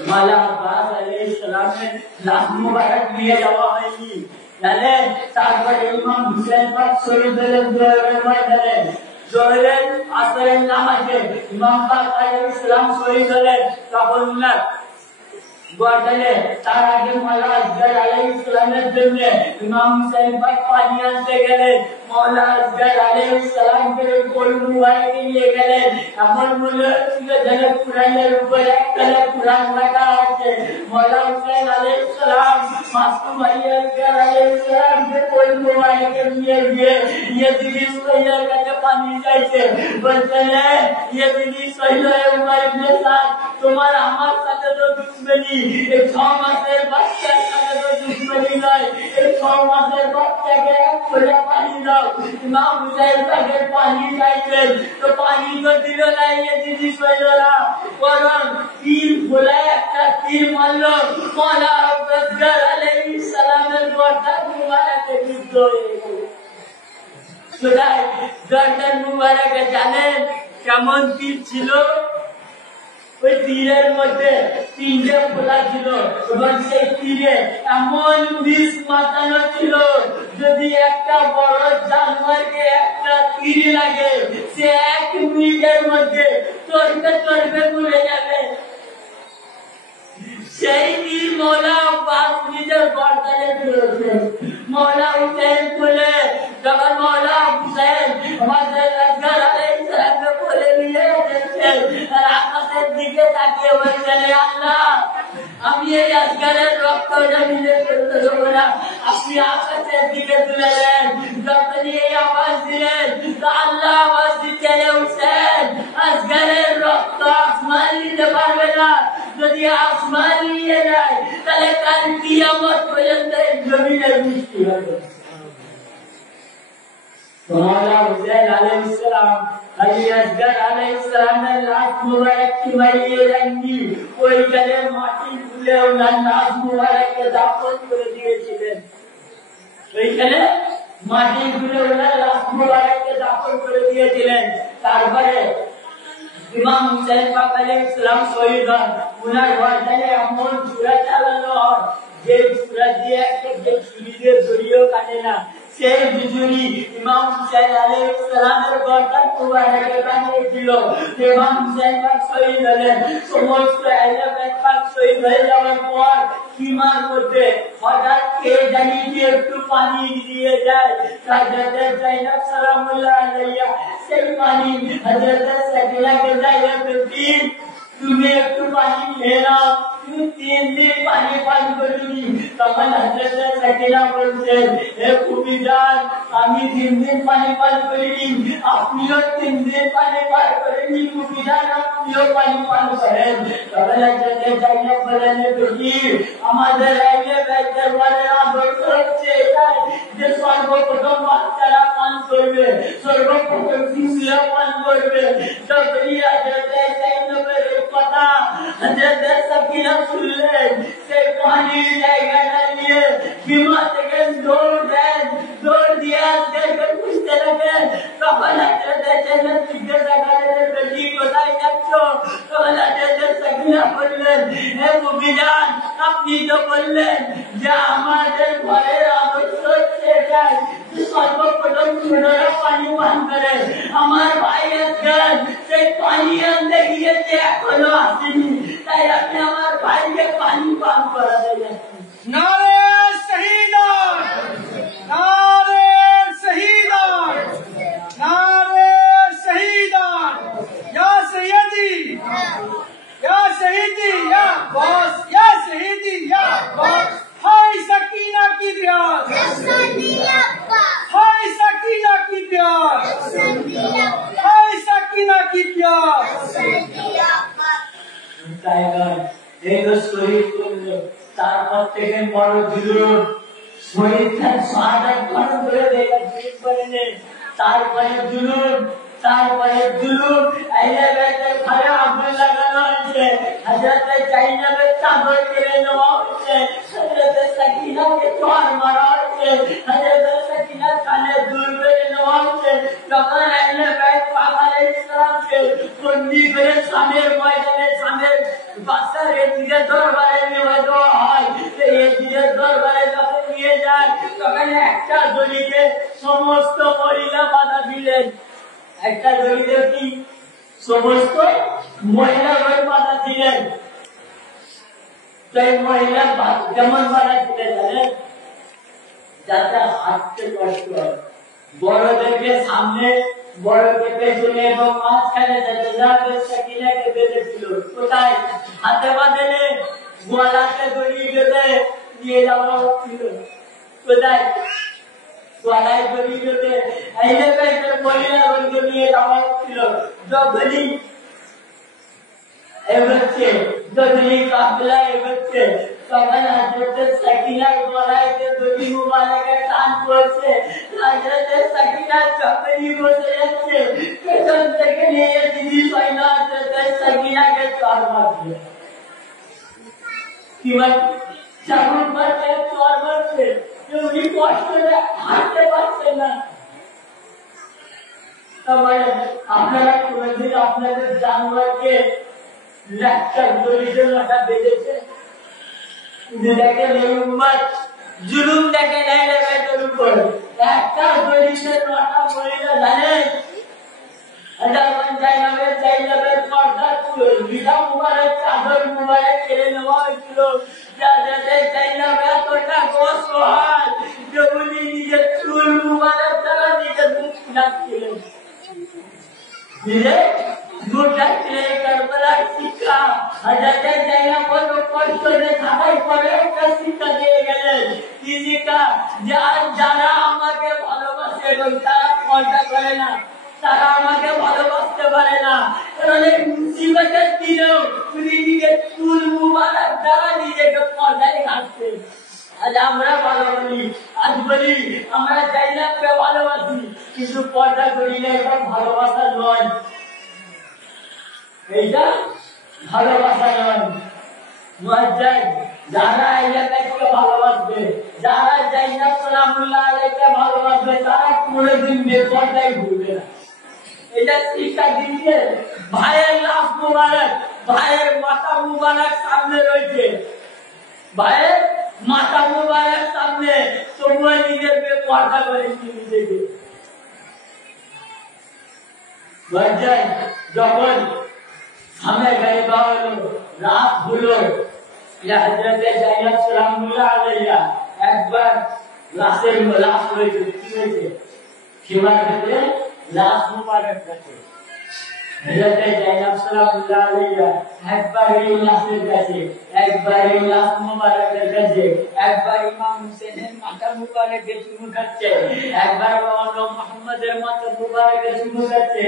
মৌলা আব্বাস আলাইহিস সালামের লাশ মুবারক নিয়ে যাওয়া হয়নি। তারপরে ইমাম হুসেন পাক শহীদ হলেন জোহরের ময়দানে। জোহরের আসরের নামাজে ইমাম পাক আলাইহিস সালাম শহীদ হলেন। তখন গর্দানে তার আগে মৌলা আসগর আলাইহিস সালামের জন্য ইমাম হুসেন পাক পানি আনতে গেলেন। মৌলা আসগর আলাইহিস সালামকে কোল মুবারক নিয়ে গেলেন। এমন মনে হচ্ছিল যেন কুরআনের উপর একটা কুরআন রাখা আছে। মৌলা হুসেন আলাইহিস সালাম মাসুম আলী আসগর আলাইহিস সালামকে কোল মুবারক নিয়ে গিয়ে ইয়াজিদি সৈয়দের কাছে পানি চাইছে। বলছেন, ইয়াজিদি সৈয়দ উমর ইবনে সাদ, তোমার আমার সাথে তো দুশ্মনী, এই 6 মাসের বাচ্চার সাথে তো দুশ্মনী নয়, এই 6 মাসের বাচ্চাকে এক ফোঁটা পানি দাও। ইমাম হুসাইন তাকে পানি চাইছেন, তো পানি তো দিল না ইয়াজিদি সৈয়দরা, বরং তীর ভোলায় একটা তীর মারল। মৌলা আসগর আলাইহিস সালামের গর্দান মুবারকে বিদ্ধ হয়ে গেল। গর্দান মুবারকে জানেন কেমন তীর ছিল? ওই তীরের মধ্যে 3টে ফোঁটা ছিল এবং সেই তীরে এমন বিষ মাতানো ছিল, যদি একটা বড় জানোয়ারকে একটা তীর লাগে, সে 1 মিনিটের মধ্যে চলতে চলতে মরে যাবে। সেই তীর মৌলা আব্বাস নিজের গর্দানে তুলেছে। মৌলা হুসেন বলে, যখন মৌলা হুসেন আমাদের আসগর আলাইহিস সালামকে কোলে নিয়ে এসেছেন, আর আকাশের দিকে তাকিয়ে বলছেন, আল্লাহ, আমি এই আসগরের রক্তটা নিয়ে ফেলতে দেবো না, আপনি আকাশের দিকে তুলে দেন। যখনই এই আওয়াজ দিলেন, তো আল্লাহ আওয়াজ দিচ্ছেন, হুসেন, আসগরের রক্ত আসমান নিতে পারবে না, যদি আসমান নিয়ে যায় তাহলে কাল কিয়ামত পর্যন্ত জমিনে বৃষ্টি হবে। মৌলা হুসেন আলাইহিস সালাম আলী আসগর আলাইহিস সালামের লাশ মুবারক কি মারিয়ে যাননি, ওইখানে মাটি খুলে ওনার নাচ মুবারককে দাফন করে দিয়েছিলেন। ওইখানে মাটি খুলে ওনার নাচ মুবারককে দাফন করে দিয়েছিলেন। তারপরে ইমাম হুসাইন পাক আলাইহিস সালাম শহীদ হন। ওনার গর্দানে এমন ছুরা চালানো হয় যে ছুরা দিয়ে একটা ছুরি দিয়ে জড়িয়েও কাটে না, সেই বিজুলি ইমাম হুসাইন আলাইহিস সালামের গর্দান মুবারকে বানিয়েছিল। ইমাম হুসাইন পাক শহীদ হলেন। সমস্ত আহলে বাইত পাক শহীদ হয়ে যাওয়ার পর সীমার মধ্যে হঠাৎ কে জানি যে একটু পানি দিয়ে যায়। হযরত যায়েব সালামুল্লাহ আলাইহা সেই পানি হযরত সাকিনাকে যাইয়া তুমি একটু পানি খেয়ে নাও, তুমি 3 দিন পানি পান করবি। তখন হযরত সাকিনা বলছেন, হে ফুপিজান, আমি 3 দিন পানি পান করিনি, আপনিও 3 দিন পানি পান করেনি, ফুপিজান আপনিও পানি পান করেন। তখন হযরত যায়েব বলেন, বেটি আমাদের আইলে বাইতের বলে আদর্শ হচ্ছে এটাই যে সর্বপ্রথম বাচ্চারা পান করবে, সর্বপ্রথম শিশুরা পান করবে। তখনই হযরত যায়েবের কথা হযরত সাকিনা শুনলেন। সেই পানির জায়গাটা নিয়ে সীমা থেকে দৌড় দেন, দৌড় দিয়ে আসতে খুঁজতে লাগেন। তখন হযরত যায়েব জিজ্ঞাসা করলেন, বেটি কোথায় যাচ্ছ? তখন হযরত সাকিনা বললেন, হে মুবিজান, আপনি তো বললেন যে আমাদের ঘরের আদর্শ হচ্ছে এটাই যে সর্বপ্রথম ছোটরা পানি পান করে। আমার ভাই আজকাল সেই পানি আনতে গিয়েছে, এখনো আসেনি, তাই আপনি আমার ভাইকে পানি পান করাতে যাচ্ছেন। नारे शहीदान, नारे शहीदान, नारे शहीदान, या सैयदी, या शहीदी, या बॉस, या शहीदी, या बॉस। हाय सकीना की प्यार, हाय सकीना की प्यार, हाय सकीना की प्यार। এই তো শহীদ করলো, তারপর থেকে বড় জুলুম শহীদ খান শাহাদাত বরণ করে দেয়, তারপরে জুলুম, তারপরে জুলুম আইলে বাইতের ঘরে আগুন লাগানো হয়েছে, হযরত যায়েবের চাদর কেড়ে নেওয়া হয়েছে, হযরত সাকিনাকে চর মারা হয়েছে, হযরত সাকিনার কানে দুল কেড়ে নেওয়া হয়েছে। তখন আইলে বাইত পাক আলাইহিস সালামকে বন্দী করে শামের ময়দানে, শামের বাদশার এজিদের দরবারে নিয়ে যাওয়া হয়। এই এজিদের দরবারে যখন নিয়ে যায় তখন একটা দড়িতে সমস্ত মহিলা বাধা দিলেন। একটা দড়িতে কি সমস্ত মহিলা বাধা দিলেন। সেই মহিলা যেমন বাধা দিলেন জানেন, যাতে হাঁটতে কষ্ট হয়, বড়দেরকে সামনে, বড়কে পেছনে এবং মাঝখানে যাতে সাকিনাকে বেঁধেছিল। কোথায়? হাতে বাঁধেনে, গলাতে দড়ি বেঁধে নিয়ে যাওয়া হচ্ছিল। কোথায়? গলায় দড়ি বেঁধে আইলে বাইতের মহিলাদেরকে নিয়ে যাওয়া হচ্ছিল। যখনই এগোচ্ছে, যখনই কাফেলা এগোচ্ছে, তখন হযরত সাকিনার গলায় যে দড়ি মুবারকে টান পড়ছে, হযরত সাকিনা যখনই বসে যাচ্ছে, পেছন থেকে নিয়ে দিদি সৈন্য হযরত সাকিনাকে চর মারছে। কি বলছে? চাবুক মারছে, চর মারছে, উনি কষ্টে হাঁটতে পারছেন না। তবে আপনারা কোনদিন আপনাদের জানোয়ারকে লেকচার দড়িতে লটা বেঁধেছে? দেখেন এই উম্মত জুলুম দেখেন আইলে বাইতের উপর। একটা দড়িতে লটা মহিলা জানেন যায়েবের পর্দা ছিল, বিধা মুবারক চাদর মুবারক কেড়ে নেওয়া হয়েছিল। যাতে যায়েব এতটা অসহায় যে উনি নিজের চুল মুবারক দ্বারা নিজের মুখ ঢাকছিলেন, নিজে মুখ ঢাকছিলেন। কারবালার শিক্ষা হযরত যায়েব বড় কষ্টে থাকার পরে একটা শিক্ষা দিয়ে গেলেন। কি শিক্ষা? যারা আমাকে ভালোবাসে এবং তারা পর্দা করে না, তারা আমাকে ভালোবাসতে পারে না, কারণ এই মুসিবতের দিনেও উনি নিজের চুল মুবারক দ্বারা নিজেকে পর্দায় ঘাটছেন। আজ আমরা ভালো বলি, আজ বলি আমরা যায়েবকে ভালোবাসি, কিন্তু পর্দা করি না, এটা ভালোবাসা নয়, এইটা ভালোবাসা নয়। মুয়াজ্জিন যারা এলাকাকে ভালোবাসবে, যারা জাইনাব সালামুল্লাহ আলাইকে ভালোবাসবে, তারা কোনোদিন বেপরদাই ভুলবে না। এটা শিক্ষা দিচ্ছে। ভাইয়ের লাশ মুবারক, ভাইয়ের মাথা মুবারক সামনে রয়েছে, ভাইয়ের মাথা মুবারক সামনে, তবুও নিজের বেপরদা করেছি নিজেকে। মুয়াজ্জিন যখন সামনে গায়েবা হলো, রাত হলো, হযরতে জাইনাব সালামুল্লাহ আলাইহা একবার লাশ রয়েছে, কি হয়েছে, সীমার ভিতরে লাশ মুবারক আছে। হযরতে জাইনাব সালামুল্লাহ আলাইহা একবার এই লাশের কাছে, একবার এই লাশ মুবারকের কাছে, একবার ইমাম হুসেনের মাথা মুবারকে চুমু খাচ্ছে, একবার মুহাম্মদের মাথা মুবারকে চুমু খাচ্ছে,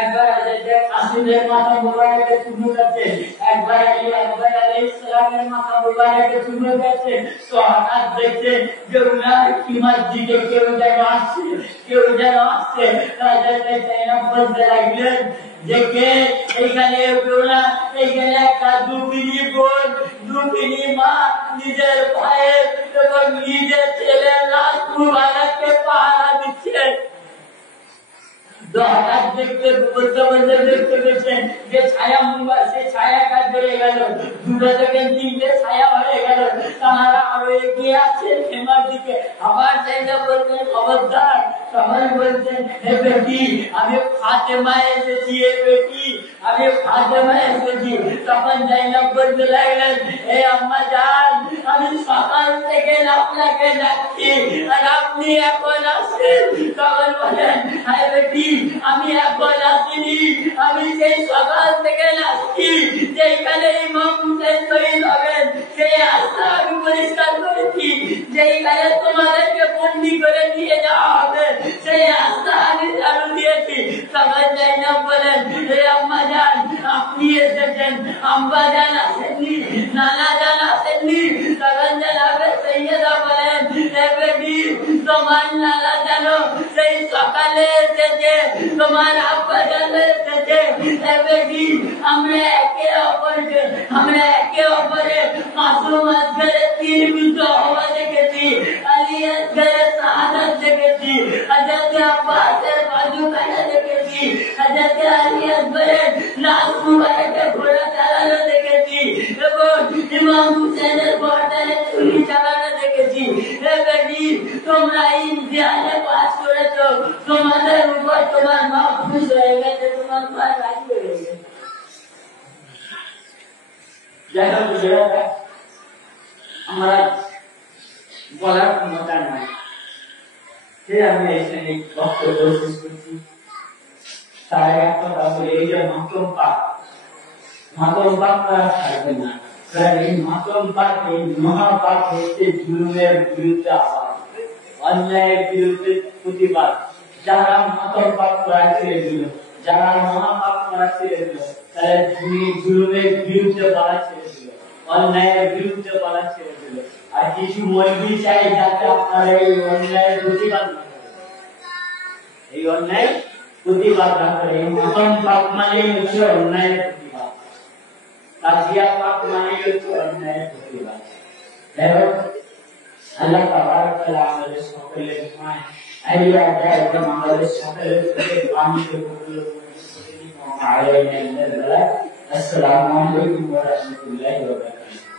একবার হযরতে কাসিমের মাথা মুবারকে চুমু খাচ্ছে, একবার আলী আকবর আলাইহিস সালামের মাথা মুবারকে চুমু খাচ্ছে। তো হঠাৎ দেখছে যে উনার কিমার দিকে কেউ যেন আসছে, কেউ যেন আসছে। হযরতে জাইনাব বলতে লাগলেন যে কে এইখানে না, এইখানে একটা দুঃখিনী বোন, দুঃখিনী মা নিজের ভাইয়ের এবং নিজের ছেলের লাশ মুবারককে পাহারা দিচ্ছে। হঠাৎ দেখতে দেখতে পেয়েছেন যে ছায়া মুবারক, সে ছায়া কাজ হয়ে গেল, 2 সেকেন্ড 3টে ছায়া হয়ে গেল। তারা আরো এগিয়ে আসছেন খেমার দিকে। আবার জাইনাব বলছেন খবরদার। সবাই বলছেন হে বেটি, আমি ফাতেমা এসেছি, হে বেটি, আমি ফাতেমা এসেছি। তখন জাইনাব বলতে লাগলেন হে আম্মা জান, আমি সকাল থেকে আপনাকে ডাকছি আর আপনি এখন আসছেন। তখন বলেন হে বেটি, আমি এখন আসিনি, আমি সেই সকাল থেকে আসছি যেখানে ইমাম হুসেন শহীদ হবেন, সেই রাস্তা আমি পরিষ্কার করেছি। যেখানে তোমাদেরকে বন্দি করে নিয়ে যাওয়া হবে, সেই রাস্তা আমি ঝাড়ু দিয়েছি। তখন জাইনাব বলেন হে আম্মা জান, আপনি এসেছেন, আম্মা জান আসেননি, নানা জান আসেননি। তখন জানাবে সৈয়দা বলেন হে বেটি, তোমার নানা জানো সেই সকালে এসেছে, তোমার আব্বা জানো এসেছে। হে বেটি, আমরা একে অপরে মাসুম আসগরের তীর বিদ্ধ হওয়া দেখেছি, আলী আসগরের শাহাদাত দেখেছি, হযরত আব্বাসের বাজু কাটা দেখেছি, হযরত আলী আসগরের লাশ মুবারকে ঘোড়া চালানো দেখেছি এবং ইমাম হুসেনের বর্ডারে ছুরি চালানো দেখেছি। হে বেটি, তোমরা ইমতিহানে পাস করেছো, তোমাদের উপর তোমার মা খুশ হয়ে গেছে, তোমার মা রাজি হয়ে গেছে। যাই হোক, আমরা বলার ক্ষমতা নাই, সে আমি এখানে বক্তব্য শেষ করছি। তার এক কথা বলে, এই যে মাতম পাক তারা থাকবে না, কারণ এই মাতম পাক, এই মহাপাক হচ্ছে জুলুমের বিরুদ্ধে আওয়াজ, অন্যায়ের বিরুদ্ধে প্রতিবাদ। যারা মাতম পাক করা ছেড়ে দিল, যারা মহাপাক করা ছেড়ে দিল, তারা জুলুমের বিরুদ্ধে বলা ছেড়ে দিল, অন্যায়ের বিরুদ্ধে বলা ছেড়ে দিল। আর কিছু মৌলবি চাই যাতে আপনারা এই অন্যায়ের প্রতিবাদ না করেন, এই অন্যায় প্রতিবাদ না করে। এই মাতম পাক মানে হচ্ছে অন্যায়ের প্রতিবাদ, তাজিয়া পাক মানে হচ্ছে অন্যায়ের প্রতিবাদ। আল্লাহ তাবারক ওয়া তাআলা আমাদের সকলের ইমান আইয়া দেয় এবং আমাদের সকলের থেকে পানিকে কবুল করুন। আলাইনা ইন্নাল বালাগ। আসসালামু আলাইকুম ওয়া রাহমাতুল্লাহি ওয়া বারাকাতুহু।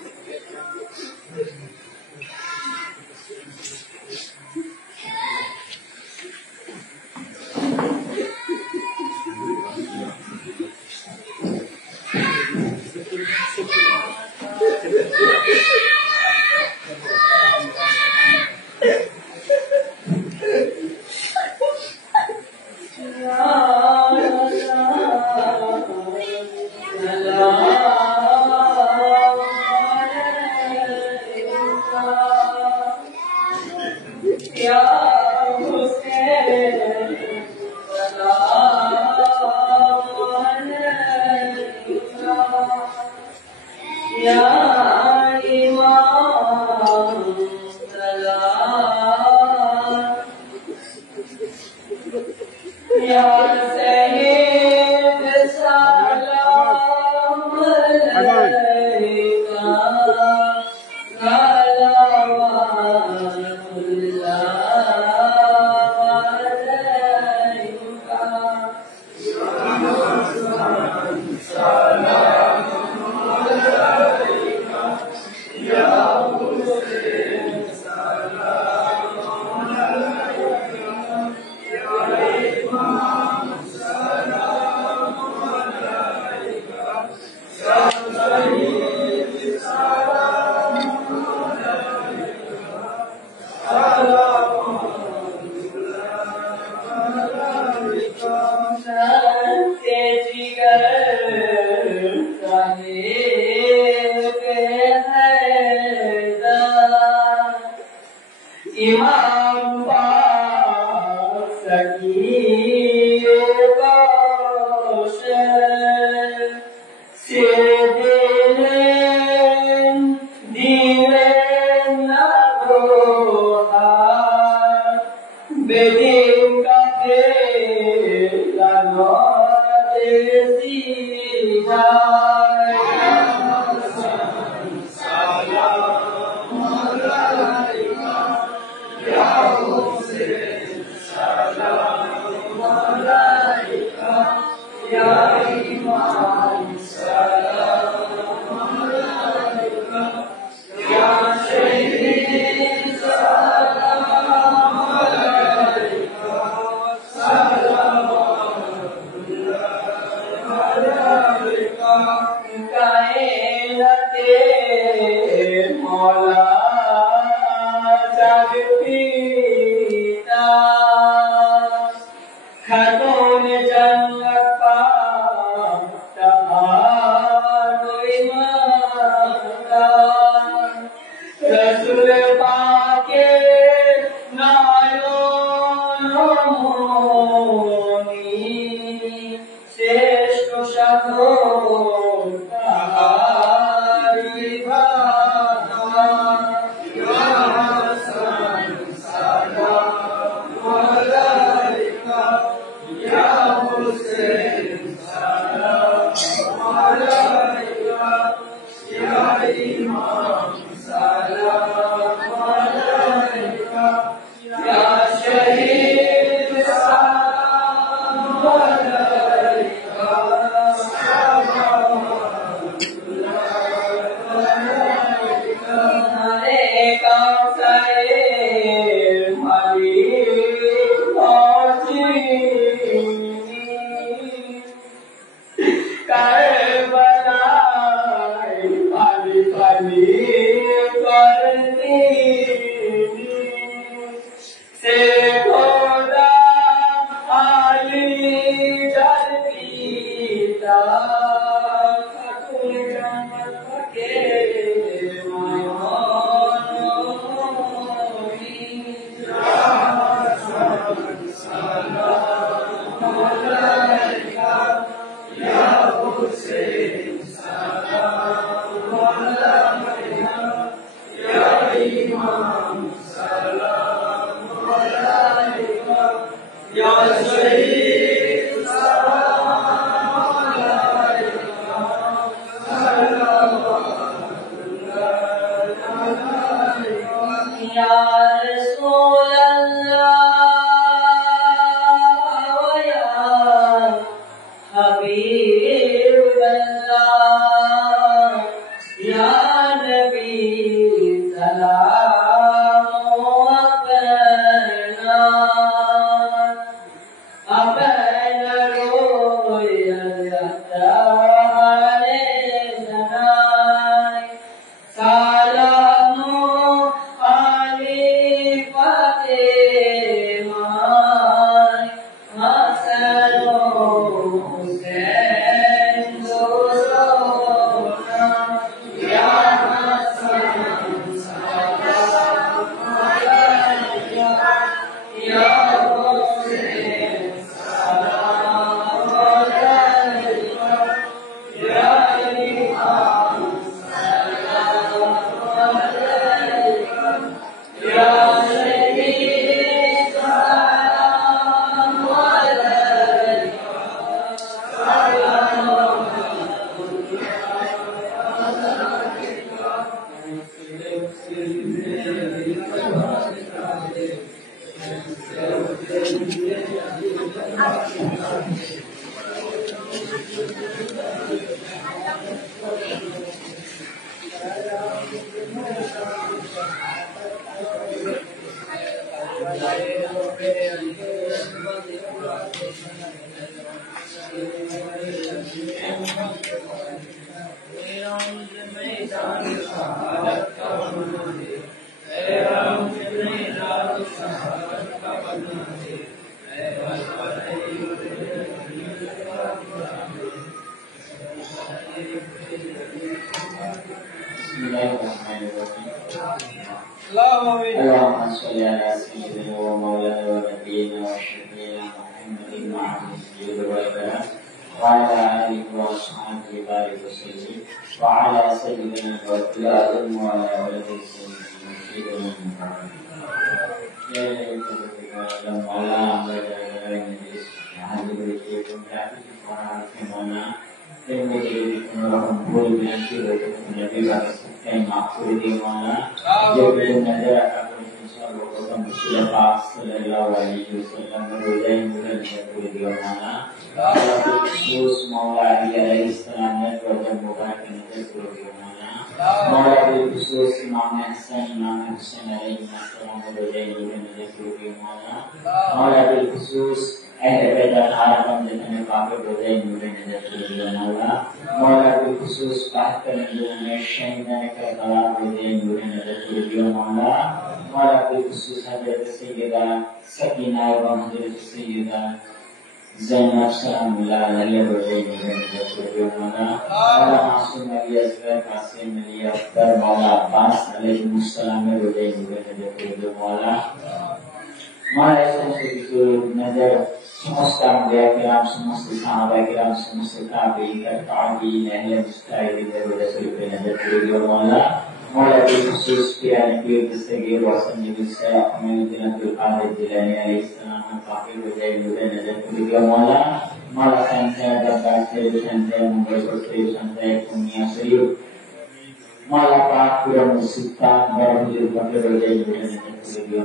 اللهم صل على سيدنا ومولانا ونبينا وشفيعنا محمد وعلى آله وصحبه وبارك وسلم وعلى سيدنا وكل آدم وعلى آله سيدنا محمد. সাহায্য করেছে এবং যা কিছু করা হয়েছে মৌলা এর মধ্যে যদি কোনো রকম ভুল ভ্রান্তি হয়েছে বিভাগে সবটাই মাফ করে দিয়ে মৌলা যেগুলো নজর রাখা করেছেন সর্বপ্রথম রসুল পাক সাল্লাল্লাহু আলাইহি ওয়াসাল্লাম রোজাই মুখে নজর করে দিও মৌলা खुसूस मौला अली अलैहिस्सलाम ने रोज़ा मुबारक नजर कर दिया मौला खुसूस इमाम हसन इमाम हुसैन अलैहिस्सलाम ने रोज़ा मुबारक नजर कर दिया मौला खुसूस अहले बैत हारम जिन्होंने पाक रोज़ा मुबारक नजर कर दिया मौला खुसूस बहत्तर में शहीदान करबला रोज़ा मुबारक नजर कर दिया मौला खुसूस हजरत सैयदा सकीना एवं हजरत सैयदा ज़ैनब सलामुल्लाह अलैहा रोज़े मुबारक नजर कर दिया मौला मासूम अली असगर कासिम अली अख्तर मौला अब्बास अलैहिस्सलाम ने रोज़े मुबारक नजर कर दिया मौला ऐसा नजर समस्त अंबिया किराम समस्त सहाबा किराम समस्त ताबईन ताबईन अहले मुस्तहिदीन ने रोज़े शरीफ पे नजर कर दिया मौला की खुसूस प्यारे की दस्तगीर रोशन जिससे अपने दिन अब्दुल कादिर जिलानी अलैहिस्सलाम ने पाक रोज़े मुबारक नजर कर दिया मौला संसे दरबार से संसे मुंबई से संसे कुनिया शरीफ मौला पाक पूरा मुस्तान बरहुल पाक रोज़े मुबारक नजर कर दिया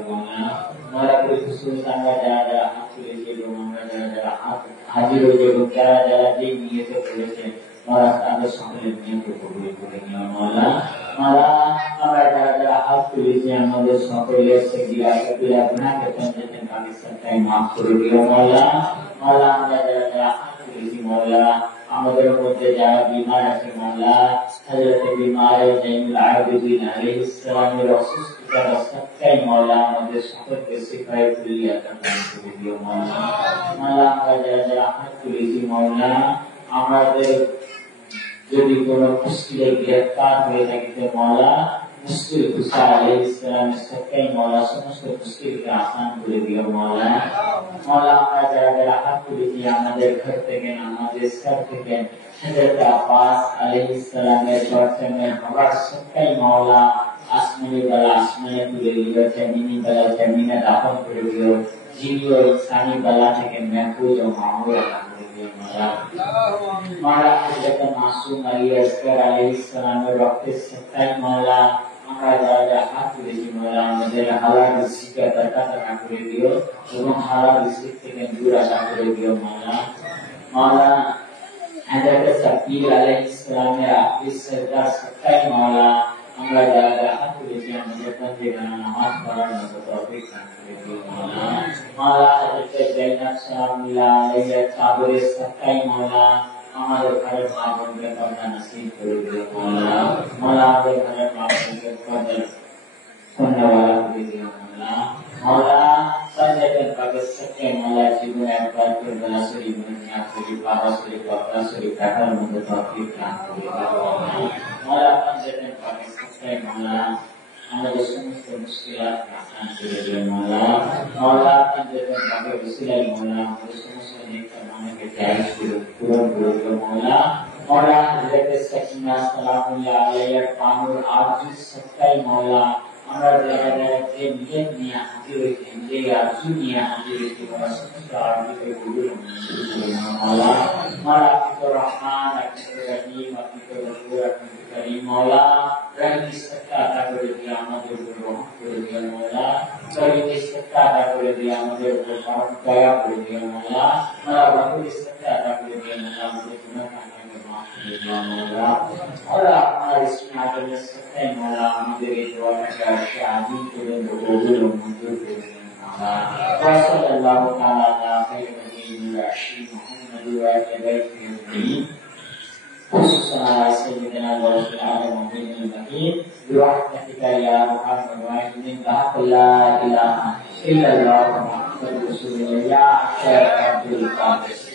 मौला की खुसूस अंगा जादा हाथ लेके रोमांगा जादा हाजिर हो जो जादा जी नियत करेছে मौला তাদের সকলের নিয়ত কবুল করে নিও মৌলা আমরা যারা হাত তুলেছি আমাদের সকলের সগীরা কবিরা গুনাহকে পঞ্চায়েতের পাকিস্তানকে মাফ করে দিও মৌলা আমরা যারা হাত তুলেছি মৌলা আমাদের মধ্যে যারা বিমার আছে মৌলা হযরত বিমার জাইনুল আবেদিন আলাইহিস সালামের অসুস্থতার অবস্থায় মৌলা আমাদের সকলকে শিফায়ে কুল্লিয়া দান করে দিও মৌলা আমরা যারা হাত তুলেছি মৌলা আমাদের যদি কোনো মুশকিলে গ্রেফতার হয়ে থাকিতে মৌলা মুশকিল কুশা আলাইহিসসালামের সাথে মৌলা সমস্ত মুশকিলকে আসান করে দিও মৌলা আমরা যারা হাত তুলেছি আমাদের ঘর থেকে আমাদের সর থেকে হযরত আব্বাস আলাইহিসসালামের পরচমের হওয়ার সাথে মৌলা আসমানি বালা আসমানে তুলে দিও জমিনি বালা জমিনে দাফন করে দিও জিনি ও ইনসানি বালা থেকে महफूज ও মামুর করে দিও मौला हजरत मासूम अली असगर अलैहिस्सलाम रब्बे सत्ताई मौला আমরা যারা হাত তুলেছি মৌলা আমাদের হালাল রিজিককে দাতা করে দিও এবং হালাল রিজিক থেকে দূর রাখা করে দিও মৌলা হযরত সাকিব আলাইহিসসালামের আখির সরদার সত্তাই মৌলা আমরা যারা হাত তুলেছি আমাদের বন্দেগান নামাজ পড়ার মতো তৌফিক দান করে দিও মৌলা হযরত জাইনাব সালামুল্লাহ আলাইহা সাবরের সত্তাই মৌলা আমাদের ঘরের মা বোনকে পর্দা নসিব করে দিও মৌলা আমাদের ঘরের মা বোনকে পর্দা কন্যাওয়ালা করে দিও মৌলা সঞ্জয়ের পাকে সত্যি মৌলা জীবনে একবার করে বেলা শরীফ মদিনা শরীফ বাবা শরীফ বাবা শরীফ দেখার মধ্যে তৌফিক দান করে দিও মৌলা সঞ্জয়ের পাকে সত্যি মৌলা আমাদের সমস্ত মুশকিলাত আসান করে দিও মৌলা সঞ্জয়ের পাকে বিসিলাই মৌলা আমাদের সমস্ত নেক কামনাকে জায়েজ করে পূরণ করে দিও মৌলা হযরত সাকিনা সালামুল্লাহ আলাইহির পানুর আরজু সত্তাই মৌলা আমরা যারা যে নিয়ত নিয়ে হাজির হয়েছি যে আরজু নিয়ে হাজির হয়েছি আমরা সমস্ত আরজুকে কবুল মৌলা আপনি তো রহমান আপনি তো রহিম আপনি তো গফুর আপনি তো করিম মৌলা রহিম সত্তা আদা করে দিয়ে আমাদের উপর রহম করে দিও মৌলা করিম সত্তা আদা করে দিয়ে আমাদের উপর দয়া করে দিও মৌলা রহিম সত্তা আদা করে দিয়ে আমাদের গুনাহ मौला हमारे इसमें आगे सकते हैं मौला আমাদের এই দোয়াটাকে আমিন করে কবুল ও মঞ্জুর করে দিন মৌলা সাল্লাল্লাহু তাআলা আলা খায়রিল নবিয়্যিন রাশিদ মুহাম্মদ ওয়া আলিহি خصوصا على سيدنا ورسول العالمين المكين برحمتك يا ارحم الراحمين لا اله الا الله محمد رسول الله يا شيخ عبد القادر